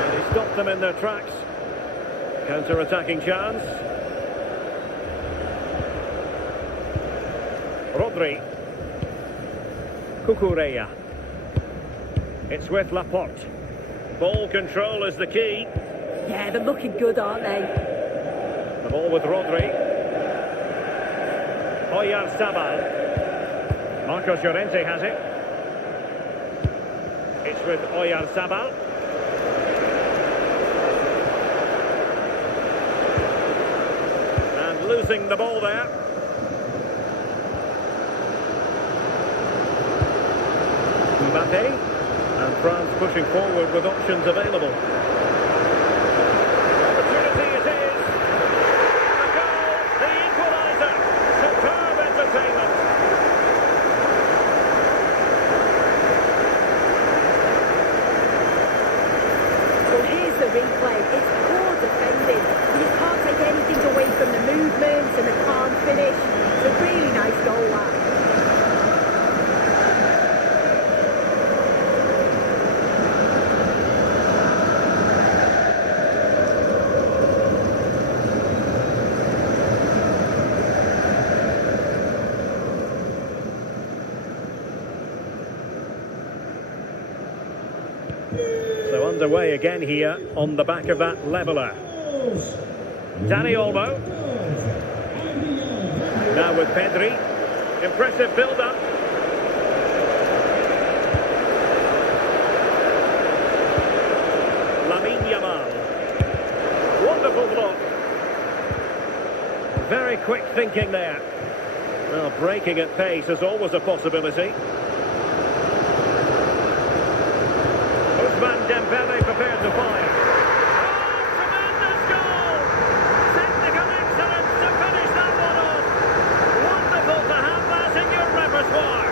And he stopped them in their tracks. Counter-attacking chance. Rodri. Cucurella. It's with Laporte. Ball control is the key. Yeah, they're looking good, aren't they? The ball with Rodri. Oyarzabal. Marcos Llorente has it. It's with Oyarzabal. And losing the ball there. Mbappe. And France pushing forward with options available. Opportunity it is. A goal, the equaliser. Superb entertainment. Well, here's the replay. It's poor defending. You can't take anything away from the movement and the calm finish. It's a really nice goal, that. So underway again here on the back of that leveller. Dani Olmo. Now with Pedri. Impressive build-up. Lamine Yamal. Wonderful block. Very quick thinking there. Well, breaking at pace is always a possibility. Ousmane Dembele prepared to fire. Oh, tremendous goal! Technical excellence to finish that one off. Wonderful to have that in your repertoire.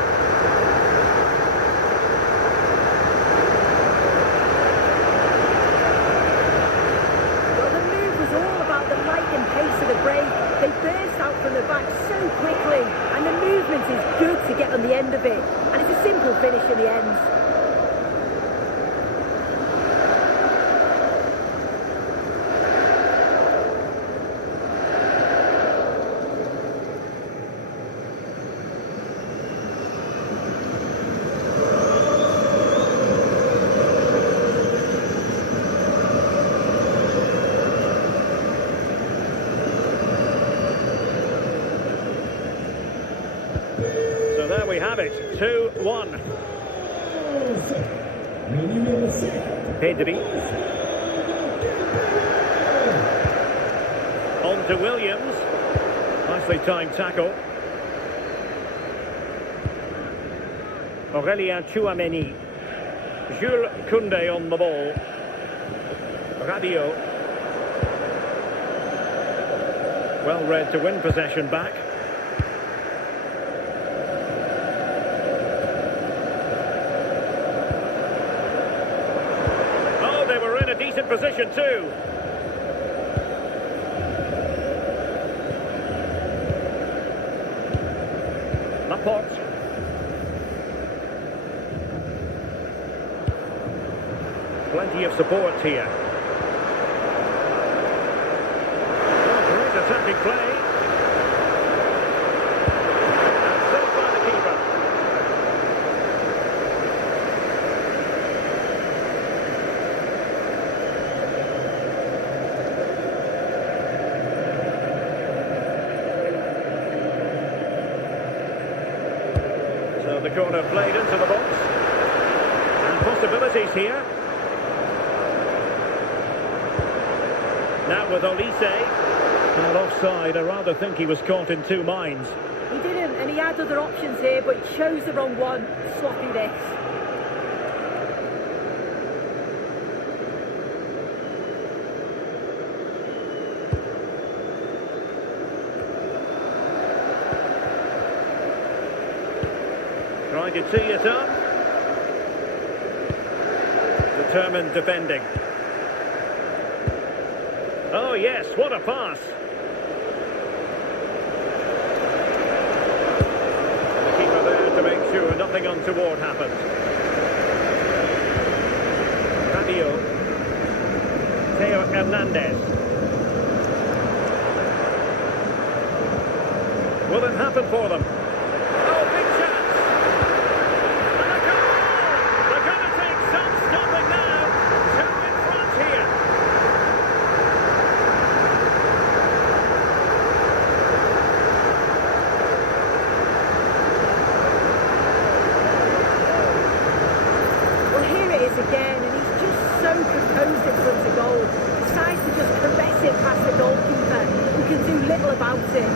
Well, the move was all about the light and pace of the break. They burst out from the back so quickly, and the movement is good to get on the end of it. And it's a simple finish in the end. So there we have it, 2-1. Pedri. On to Williams. Nicely timed tackle. Aurélien Tchouameni. Jules Koundé on the ball. Rabiot. Well read to win possession back. Oh, they were in a decent position too. Laporte. Plenty of support here. Oh, great attacking play. And saved by the keeper. corner played into the box. And possibilities here. Now with Olise. Well, offside. I rather think he was caught in two minds. He didn't, and he had other options here, but he chose the wrong one. Sloppy this. Trying to tee it up. Determined defending. Oh yes, what a pass. The keeper there to make sure nothing untoward happens. Rabiot. Theo Hernandez. Will it happen for them? Oh, big chance! And a goal! They're going to take some stopping now. Two in front here. Well, here it is again, and he's just so composed in front of goal. Decides to just caress it past the goalkeeper, who can do little about it.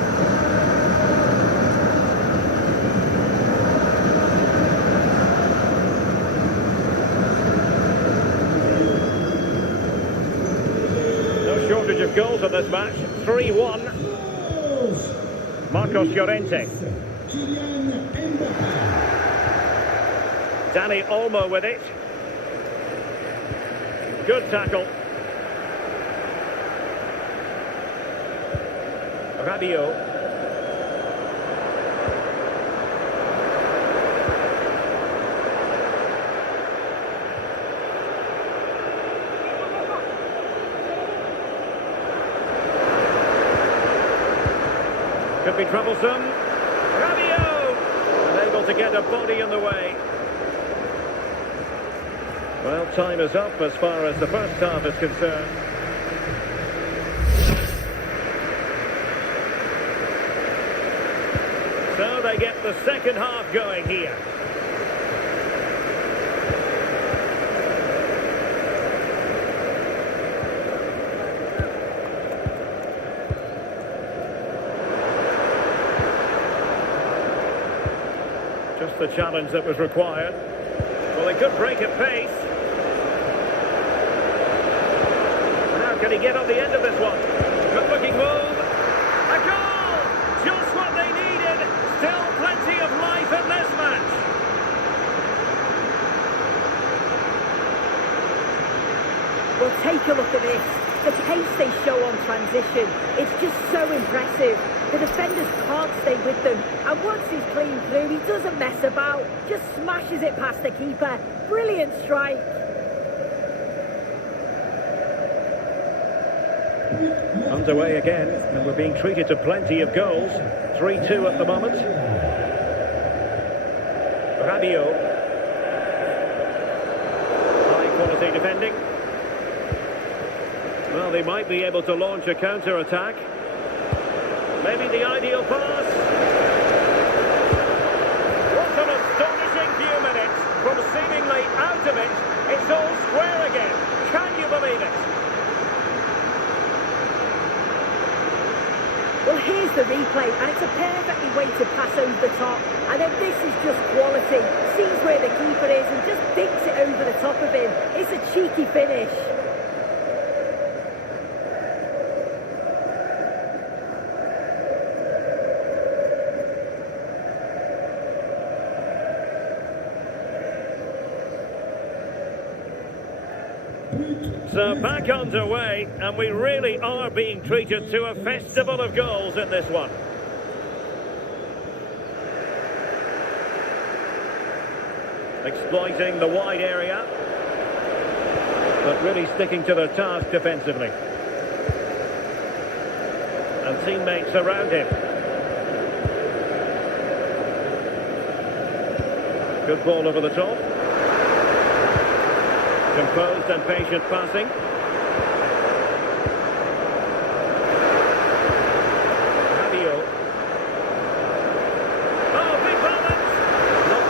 Shortage of goals in this match. 3-1. Marcos Llorente. Dani Olmo with it. Good tackle. Rabiot. Could be troublesome. Rabiot! Unable to get a body in the way. Well, time is up as far as the first half is concerned. So they get the second half going here. Just the challenge that was required. Well, they could break at pace. Now, can he get on the end of this one? Good-looking move. A goal! Just what they needed. Still plenty of life in this match. Well, take a look at this. The pace they show on transition, it's just so impressive. The defenders can't stay with them, and once he's clean through, he doesn't mess about, just smashes it past the keeper. Brilliant strike. Underway again, and we're being treated to plenty of goals. 3-2 at the moment. Rabiot. High quality defending. Well, they might be able to launch a counter-attack. Maybe the ideal pass. What an astonishing few minutes. From seemingly out of it, it's all square again. Can you believe it? Well, here's the replay, and it's a perfectly weighted pass over the top. And then this is just quality. Sees where the keeper is and just dinks it over the top of him. It's a cheeky finish. So back underway, and we really are being treated to a festival of goals in this one. Exploiting the wide area, but really sticking to their task defensively. And teammates around him. Good ball over the top. Composed and patient passing. Rabiot. Oh, big balance! Not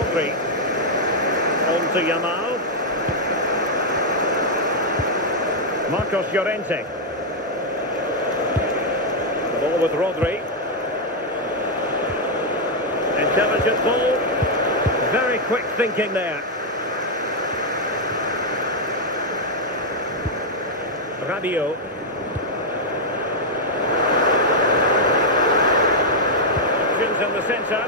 Rodri. On to Yamal. Marcos Llorente. The ball with Rodri. Intelligent ball. Very quick thinking there. Rabiot. Options in the centre.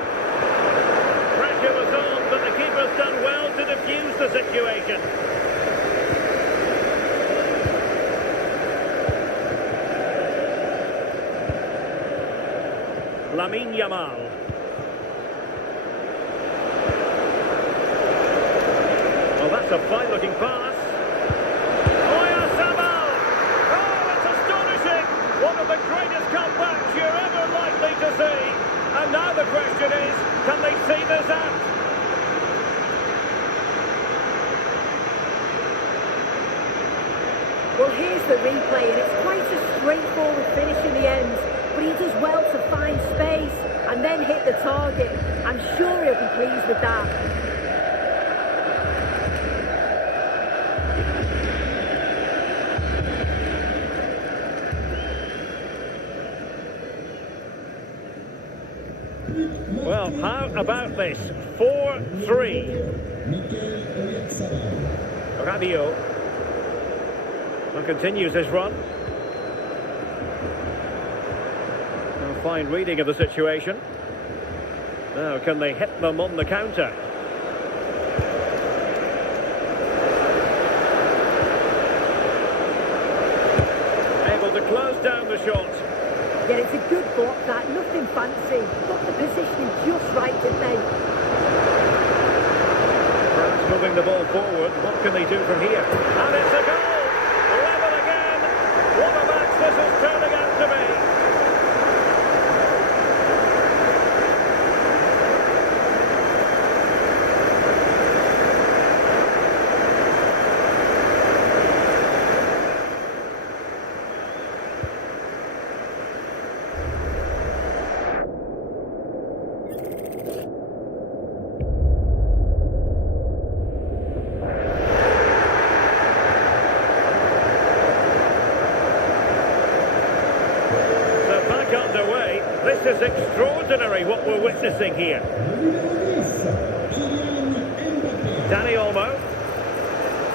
Pressure was on, but the keeper's done well to defuse the situation. Lamine Yamal. Well, that's a fine-looking pass. One of the greatest comebacks you're ever likely to see. And now the question is, can they see this out? Well, here's the replay, and it's quite a straightforward finish in the end. But he does well to find space and then hit the target. I'm sure he'll be pleased with that. Well, how about this? 4-3. Rabiot. And continues his run. A fine reading of the situation. Now, can they hit them on the counter? Able to close down the shot. Yeah, it's a good block that, nothing fancy. Got the position just right, didn't they? France moving the ball forward. What can they do from here? And it's a goal! Level again! What a match this is turning out to be! Underway. This is extraordinary what we're witnessing here. Dani Olmo.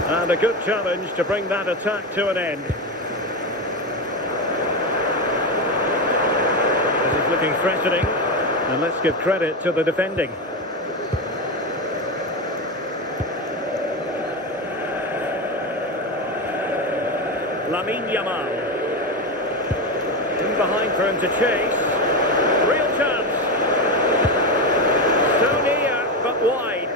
And a good challenge to bring that attack to an end. This is looking threatening. And let's give credit to the defending. Lamine Yamal. In behind for him to chase. Real chance. So near, but wide.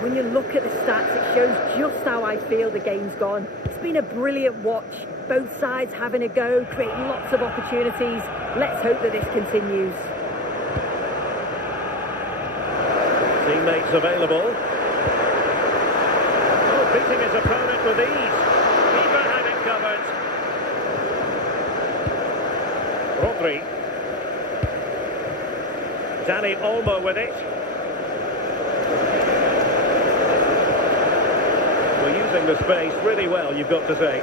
When you look at the stats, it shows just how I feel the game's gone. It's been a brilliant watch. Both sides having a go, creating lots of opportunities. Let's hope that this continues. Teammates available. Beating his opponent with ease. Keeper had it covered. Rodri. Dani Olmo with it. We're using the space really well, you've got to say.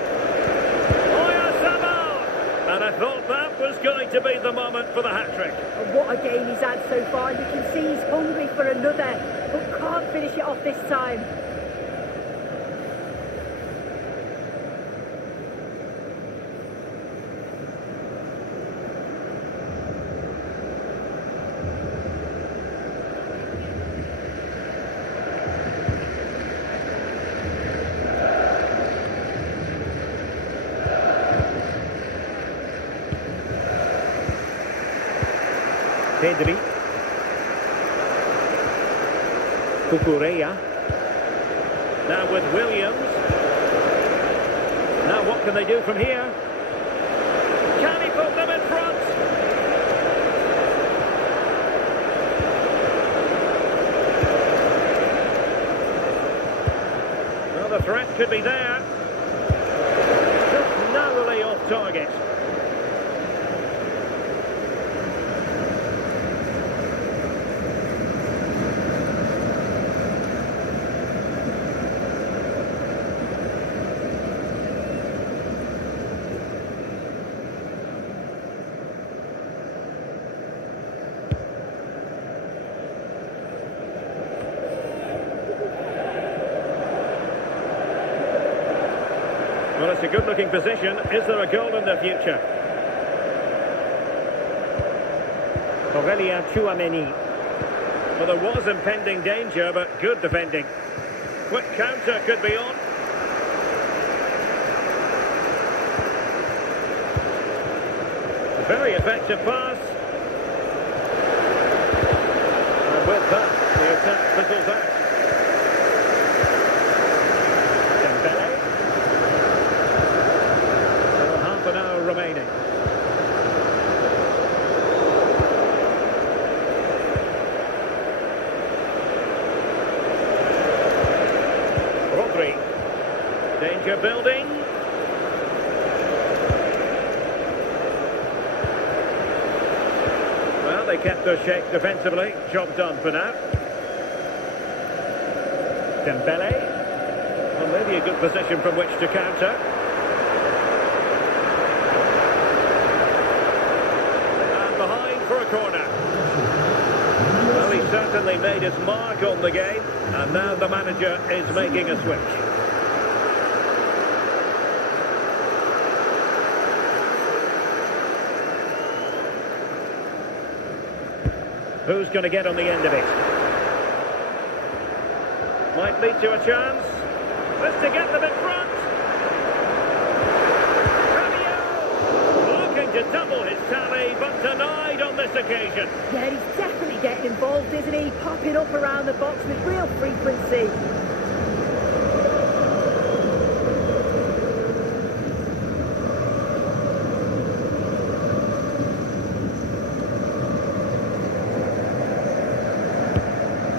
And I thought that was going to be the moment for the hat-trick. And what a game he's had so far. You can see he's hungry for another, but can't finish it off this time. Pedri. Cucurella. Now with Williams. Now what can they do from here? Can he put them in front? Well, the threat could be there. Just narrowly off target. Well, it's a good-looking position. Is there a goal in the future? Chouameni. Well, there was impending danger, but good defending. Quick counter could be on. Very effective pass. And with that, the attack fizzles out. Dembele. Well, half an hour remaining. Rodri. Danger building. Well, they kept their shape defensively. Job done for now. Dembele. Well, maybe a good position from which to counter. And behind for a corner. Well, he certainly made his mark on the game. And now the manager is making a switch. Who's going to get on the end of it? Might lead to a chance. This to get them in front. Rabiot looking to double his tally, but denied on this occasion. Yeah, he's definitely getting involved, isn't he? Popping up around the box with real frequency.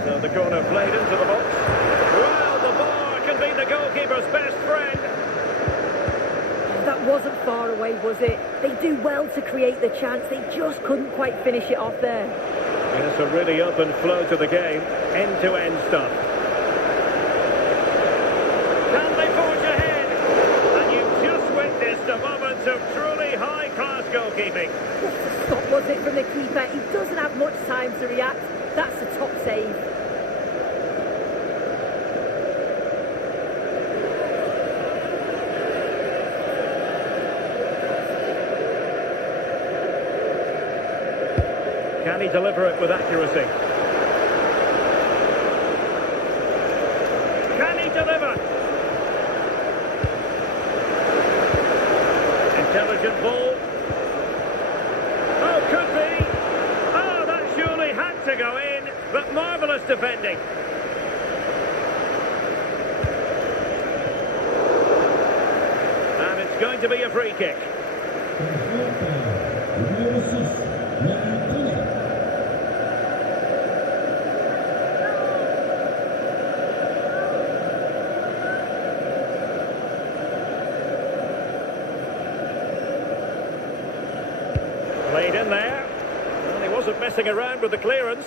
So the corner played into the box. Well, the bar can be the goalkeeper's best friend. That wasn't far away, was it? They do well to create the chance. They just couldn't quite finish it off there. Yes, a really open flow to the game. End-to-end stuff. Can they forge ahead? And you've just witnessed a moment of truly high-class goalkeeping. What a stop was it from the keeper? He doesn't have much time to react. That's a top save. Can he deliver it with accuracy? Can he deliver? Intelligent ball. Oh, could be. Oh, that surely had to go in, but marvellous defending. And it's going to be a free kick. Played in there. Well, he wasn't messing around with the clearance.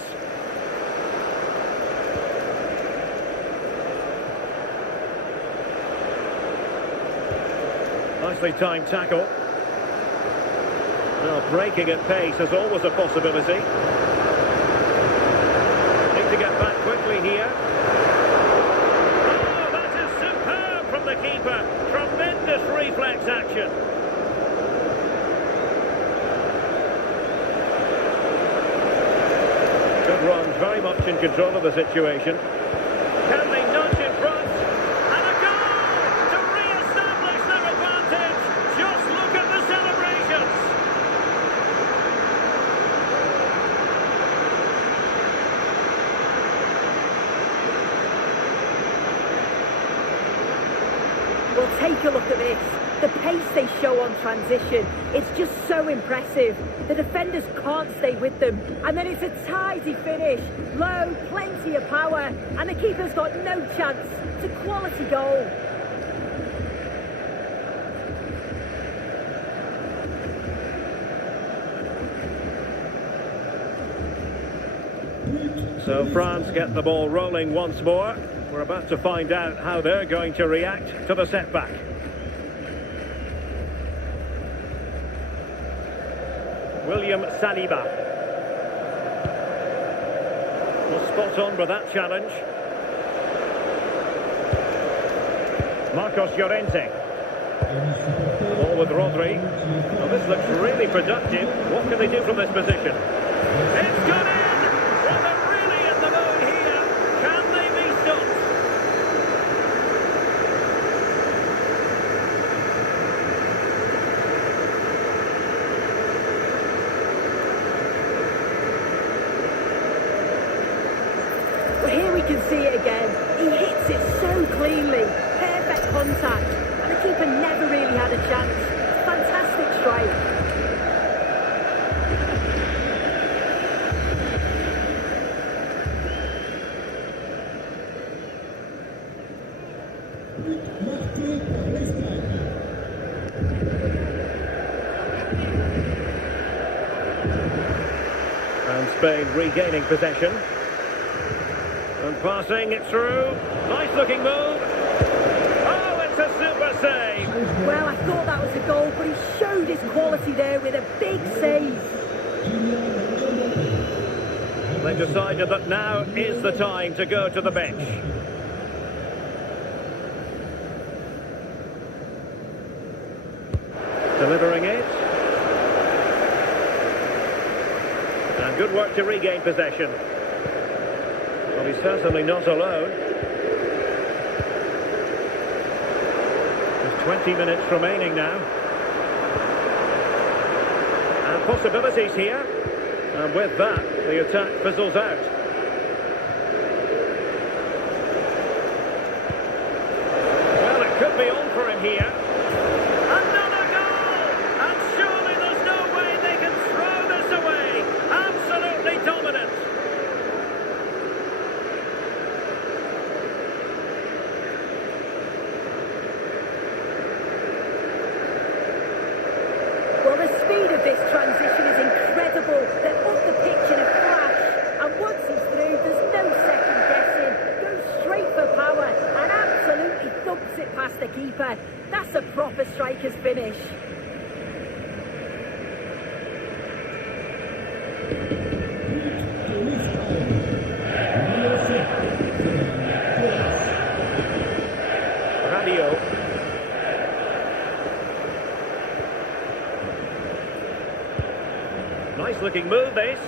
Nicely timed tackle. Well, breaking at pace is always a possibility. Need to get back quickly here. Oh, that is superb from the keeper. Tremendous reflex action. Good runs, very much in control of the situation. Can they nudge in front? And a goal to re-establish their advantage. Just look at the celebrations. Well, take a look at this. The pace they show on transition, it's just so impressive. The defenders can't stay with them. And then it's a tidy finish. Low, plenty of power. And the keeper's got no chance. It's a quality goal. So France get the ball rolling once more. We're about to find out how they're going to react to the setback. William Saliba. Was spot on with that challenge. Marcos Llorente. Ball with Rodri. Well, this looks really productive. What can they do from this position? It's gone in! Well, they're really in the mood here. Can they be stopped? Well, here we can see it again. He hits it so cleanly. Perfect contact. And the keeper never really had a chance. Fantastic strike. And Spain regaining possession. And passing it through. Nice looking move. Oh, it's a super save. Well, I thought that was a goal, but he showed his quality there with a big save. They've decided that now is the time to go to the bench. Delivering it. And good work to regain possession. Well, he's certainly not alone. There's 20 minutes remaining now. And possibilities here. And with that, the attack fizzles out. Well, it could be on for him here. Another goal! And surely there's no way they can throw this away. Absolutely dominant. Well, the speed of this transition is incredible. They're up the pitch in a flash. And once he's through, there's no second guessing. Goes straight for power and absolutely thumps it past the keeper. That's a proper striker's finish. Radio. Nice looking move, this.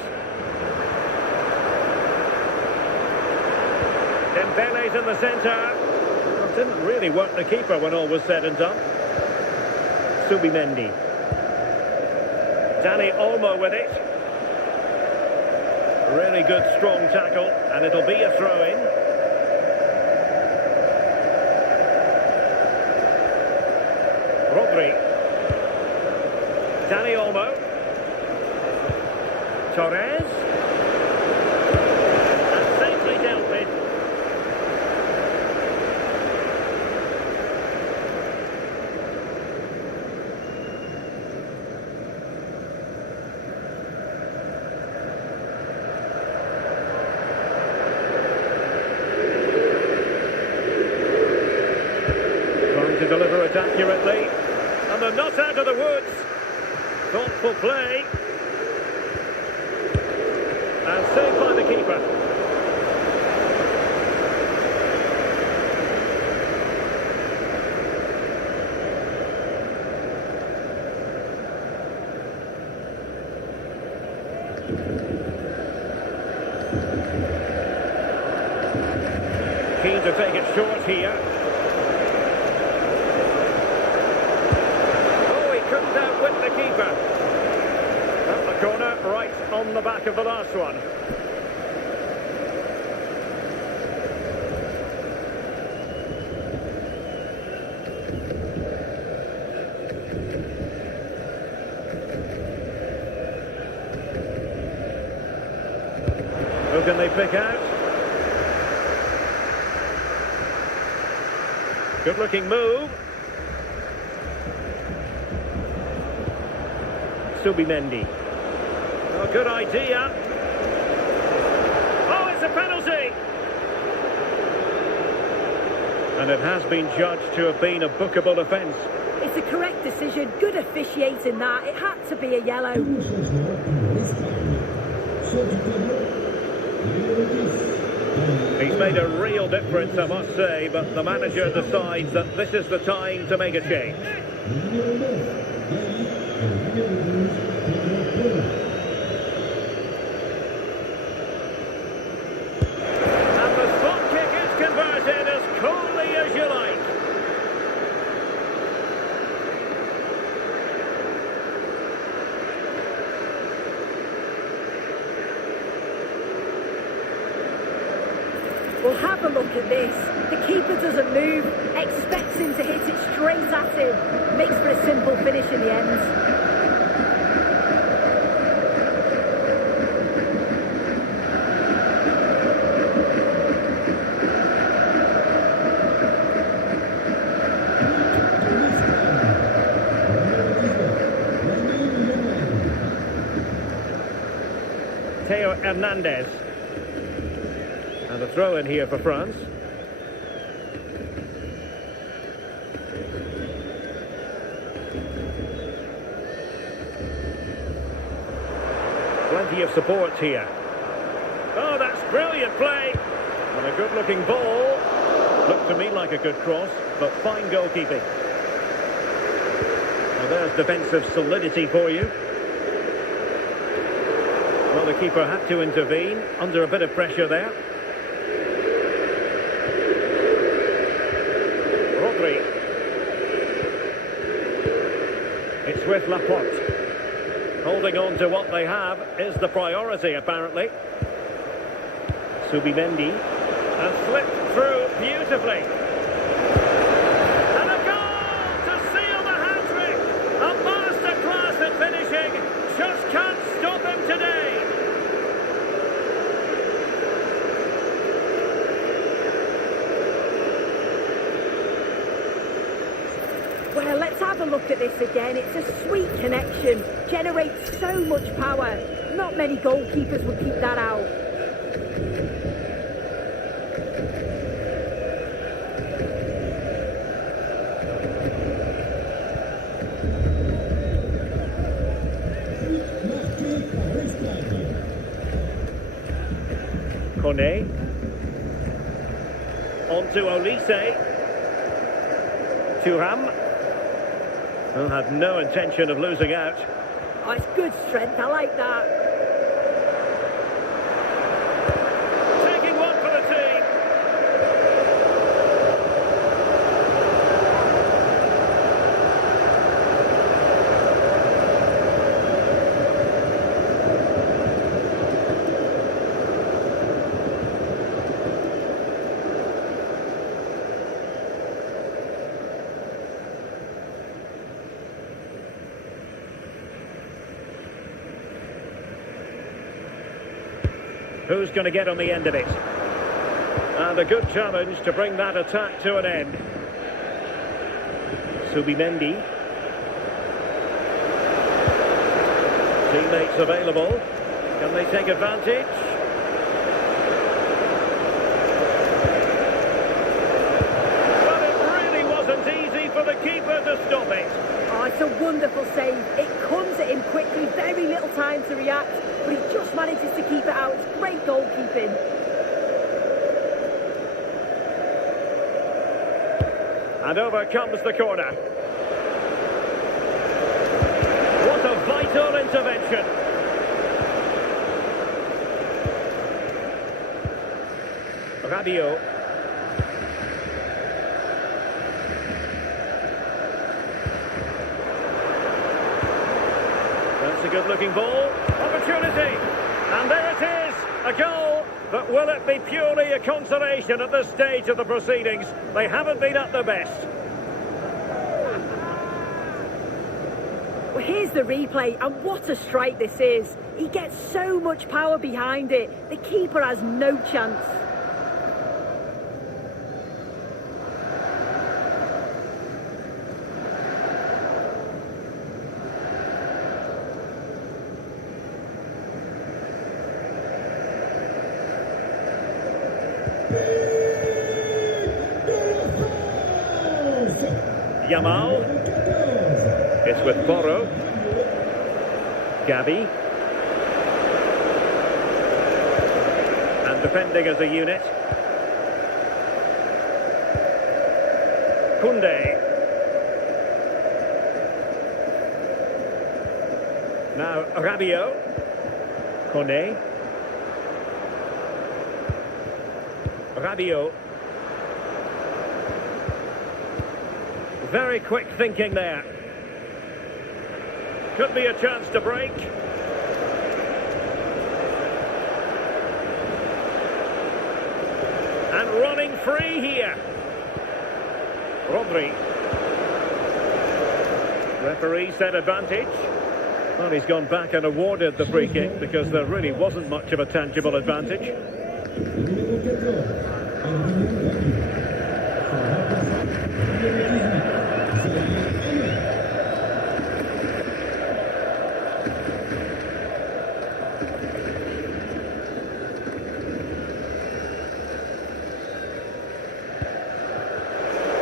Dembele's in the centre. Well, didn't really work the keeper when all was said and done. Subimendi. Dani Olmo with it. Really good strong tackle, and it'll be a throw-in. Rodri. Dani Olmo. Torres. And safely dealt with. Trying to deliver it accurately. And they're not out of the woods. Thoughtful play. And saved by the keeper. Keen to take it short here. Oh, he couldn't outwit the keeper. At the corner, right on the back of the last one. Who can they pick out? Good looking move. Subimendi. Oh, good idea. Oh, it's a penalty! And it has been judged to have been a bookable offence. It's a correct decision. Good officiating that. It had to be a yellow. He's made a real difference, I must say, but the manager decides that this is the time to make a change. And the spot kick is converted as coolly as you like. Well, have a look at this. The keeper doesn't move, expects him to hit it straight at him. Makes for a simple finish in the end. Theo Hernandez. And a throw in here for France. Plenty of support here. Oh, that's brilliant play. And a good-looking ball. Looked to me like a good cross, but fine goalkeeping. Well, there's defensive solidity for you. Well, the keeper had to intervene under a bit of pressure there. It's with Laporte. Holding on to what they have is the priority, apparently. Subimendi has slipped through beautifully. And a goal to seal the hat-trick. A masterclass at finishing. Just can't stop him today. Well, let's have a look at this again. It's a sweet connection. Generates so much power. Not many goalkeepers would keep that out. Kone. On to Olise. Thuram. Who had no intention of losing out. Oh, it's good strength. I like that. Taking one for the team. Who's going to get on the end of it? And a good challenge to bring that attack to an end. Subimendi. Teammates available. Can they take advantage? But it really wasn't easy for the keeper to stop it. Oh, it's a wonderful save. It comes at him quickly, very little time to react, but he just manages to keep it out. It's great goalkeeping. And over comes the corner. What a vital intervention. Rabiot. That's a good-looking ball. Opportunity. And there it is, a goal. But will it be purely a consolation at this stage of the proceedings? They haven't been at their best. Well, here's the replay, and what a strike this is. He gets so much power behind it. The keeper has no chance. Yamal. It's with Porro. Gabi. And defending as a unit. Koundé. Now Rabiot. Koné. Rabiot. Very quick thinking there. Could be a chance to break. And running free here. Rodri. Referee said advantage. Well, he's gone back and awarded the free kick because there really wasn't much of a tangible advantage.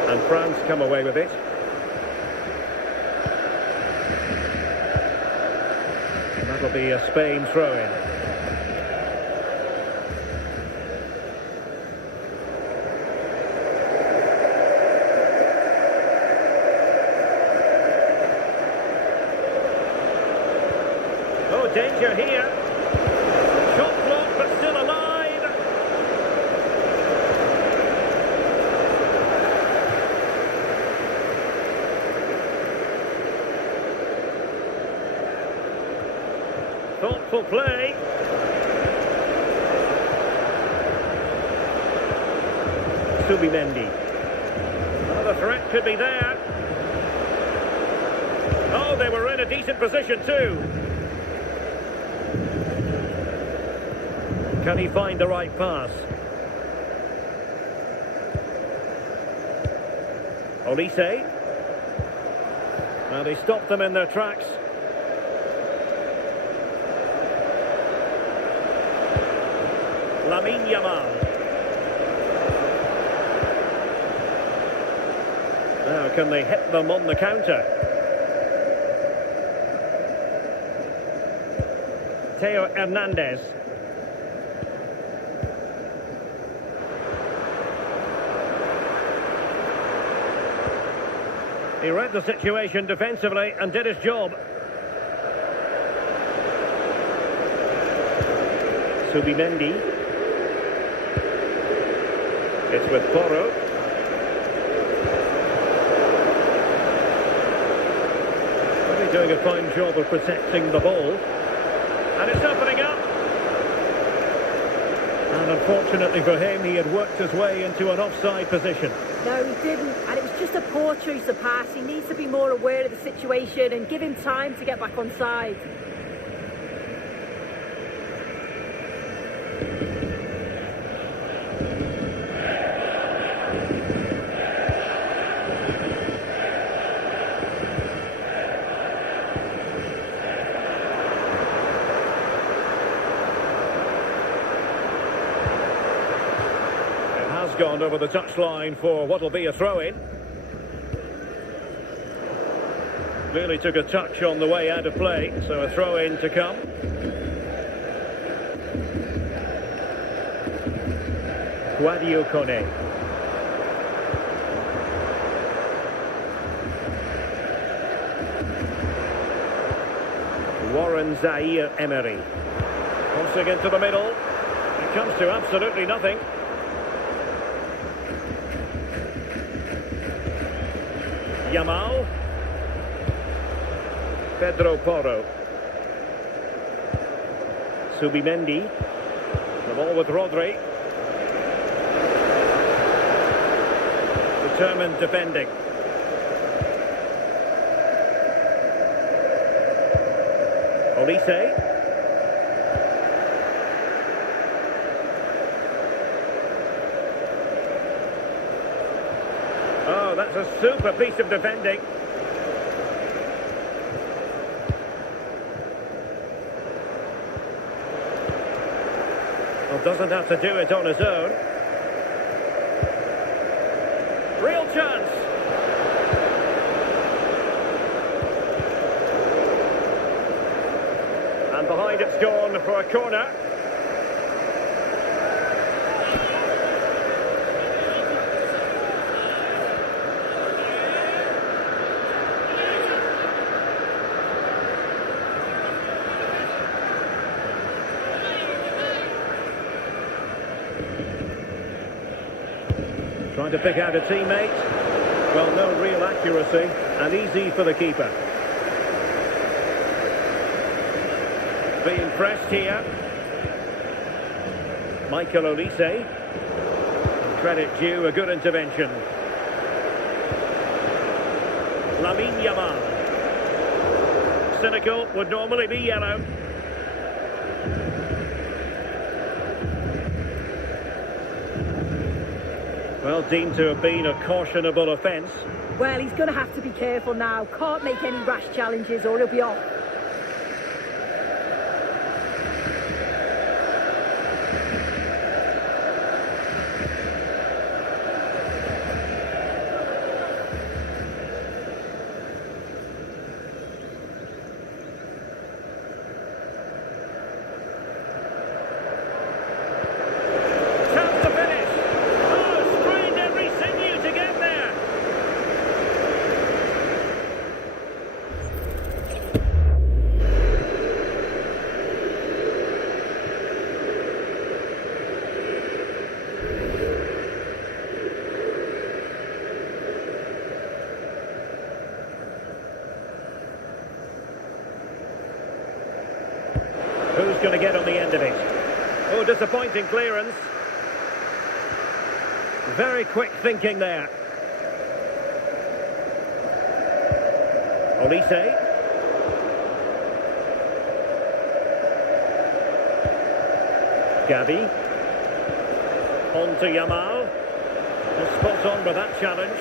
And France come away with it. And that'll be a Spain throw-in. Oh, danger here. Shot blocked, but still alive. Thoughtful play. Subimendi. Oh, the threat could be there. Oh, they were in a decent position too. Can he find the right pass? Olise. Now they stopped them in their tracks. Lamine Yamal. Now can they hit them on the counter? Theo Hernandez. He read the situation defensively and did his job. Subimendi. It's with Porro. Really doing a fine job of protecting the ball. And it's opening up. And unfortunately for him, he had worked his way into an offside position. No, he didn't, and it was just a poor choice of pass. He needs to be more aware of the situation and give him time to get back on side. Gone over the touchline for what will be a throw-in. Really took a touch on the way out of play, so a throw-in to come. Sadio Koné. Warren Zaire-Emery. Crossing into the middle. It comes to absolutely nothing. Yamal. Pedro Porro. Subimendi. The ball with Rodri. Determined defending. Olise. Oh, that's a super piece of defending. Well, doesn't have to do it on his own. Real chance. And behind it's gone for a corner. Trying to pick out a teammate. Well, no real accuracy, and easy for the keeper. Being pressed here. Michael Olise. Credit due, a good intervention. Lamine Yamal. Cynical, would normally be yellow. Well, deemed to have been a cautionable offence. Well, he's going to have to be careful now. Can't make any rash challenges or he'll be off. Chance to finish. Oh, strained every sinew to get there. Who's going to get on the end of it? Oh, disappointing clearance. Very quick thinking there. Olise. Gavi. On to Yamal. Spot on with that challenge.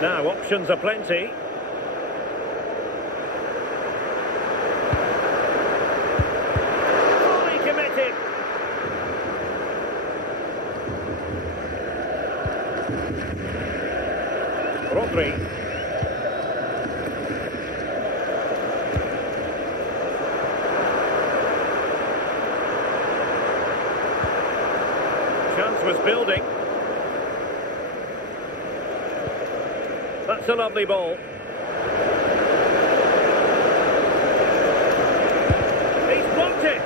Now, options are plenty. Fully committed. Rodri. Chance was building. That's a lovely ball. He's blocked it.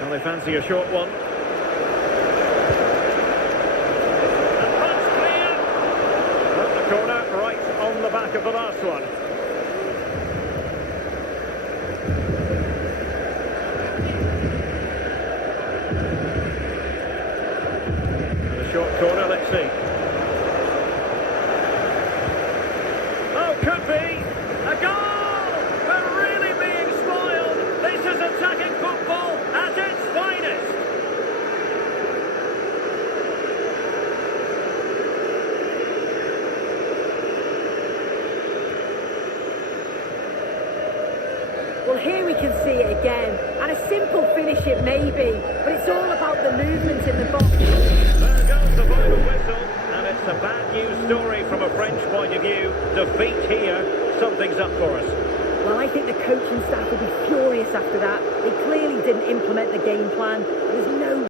Well, they fancy a short one. And that's clear. At the corner, right on the back of the last one. Short corner, let's see. Oh, could be! A goal! We're really being spoiled! This is attacking football at its finest! Well, here we can see it again. And a simple finish it may be, but it's all about the movement in the box. There goes the final whistle, and it's a bad news story from a French point of view. Defeat here, something's up for us. Well, I think the coaching staff will be furious after that. They clearly didn't implement the game plan. There's no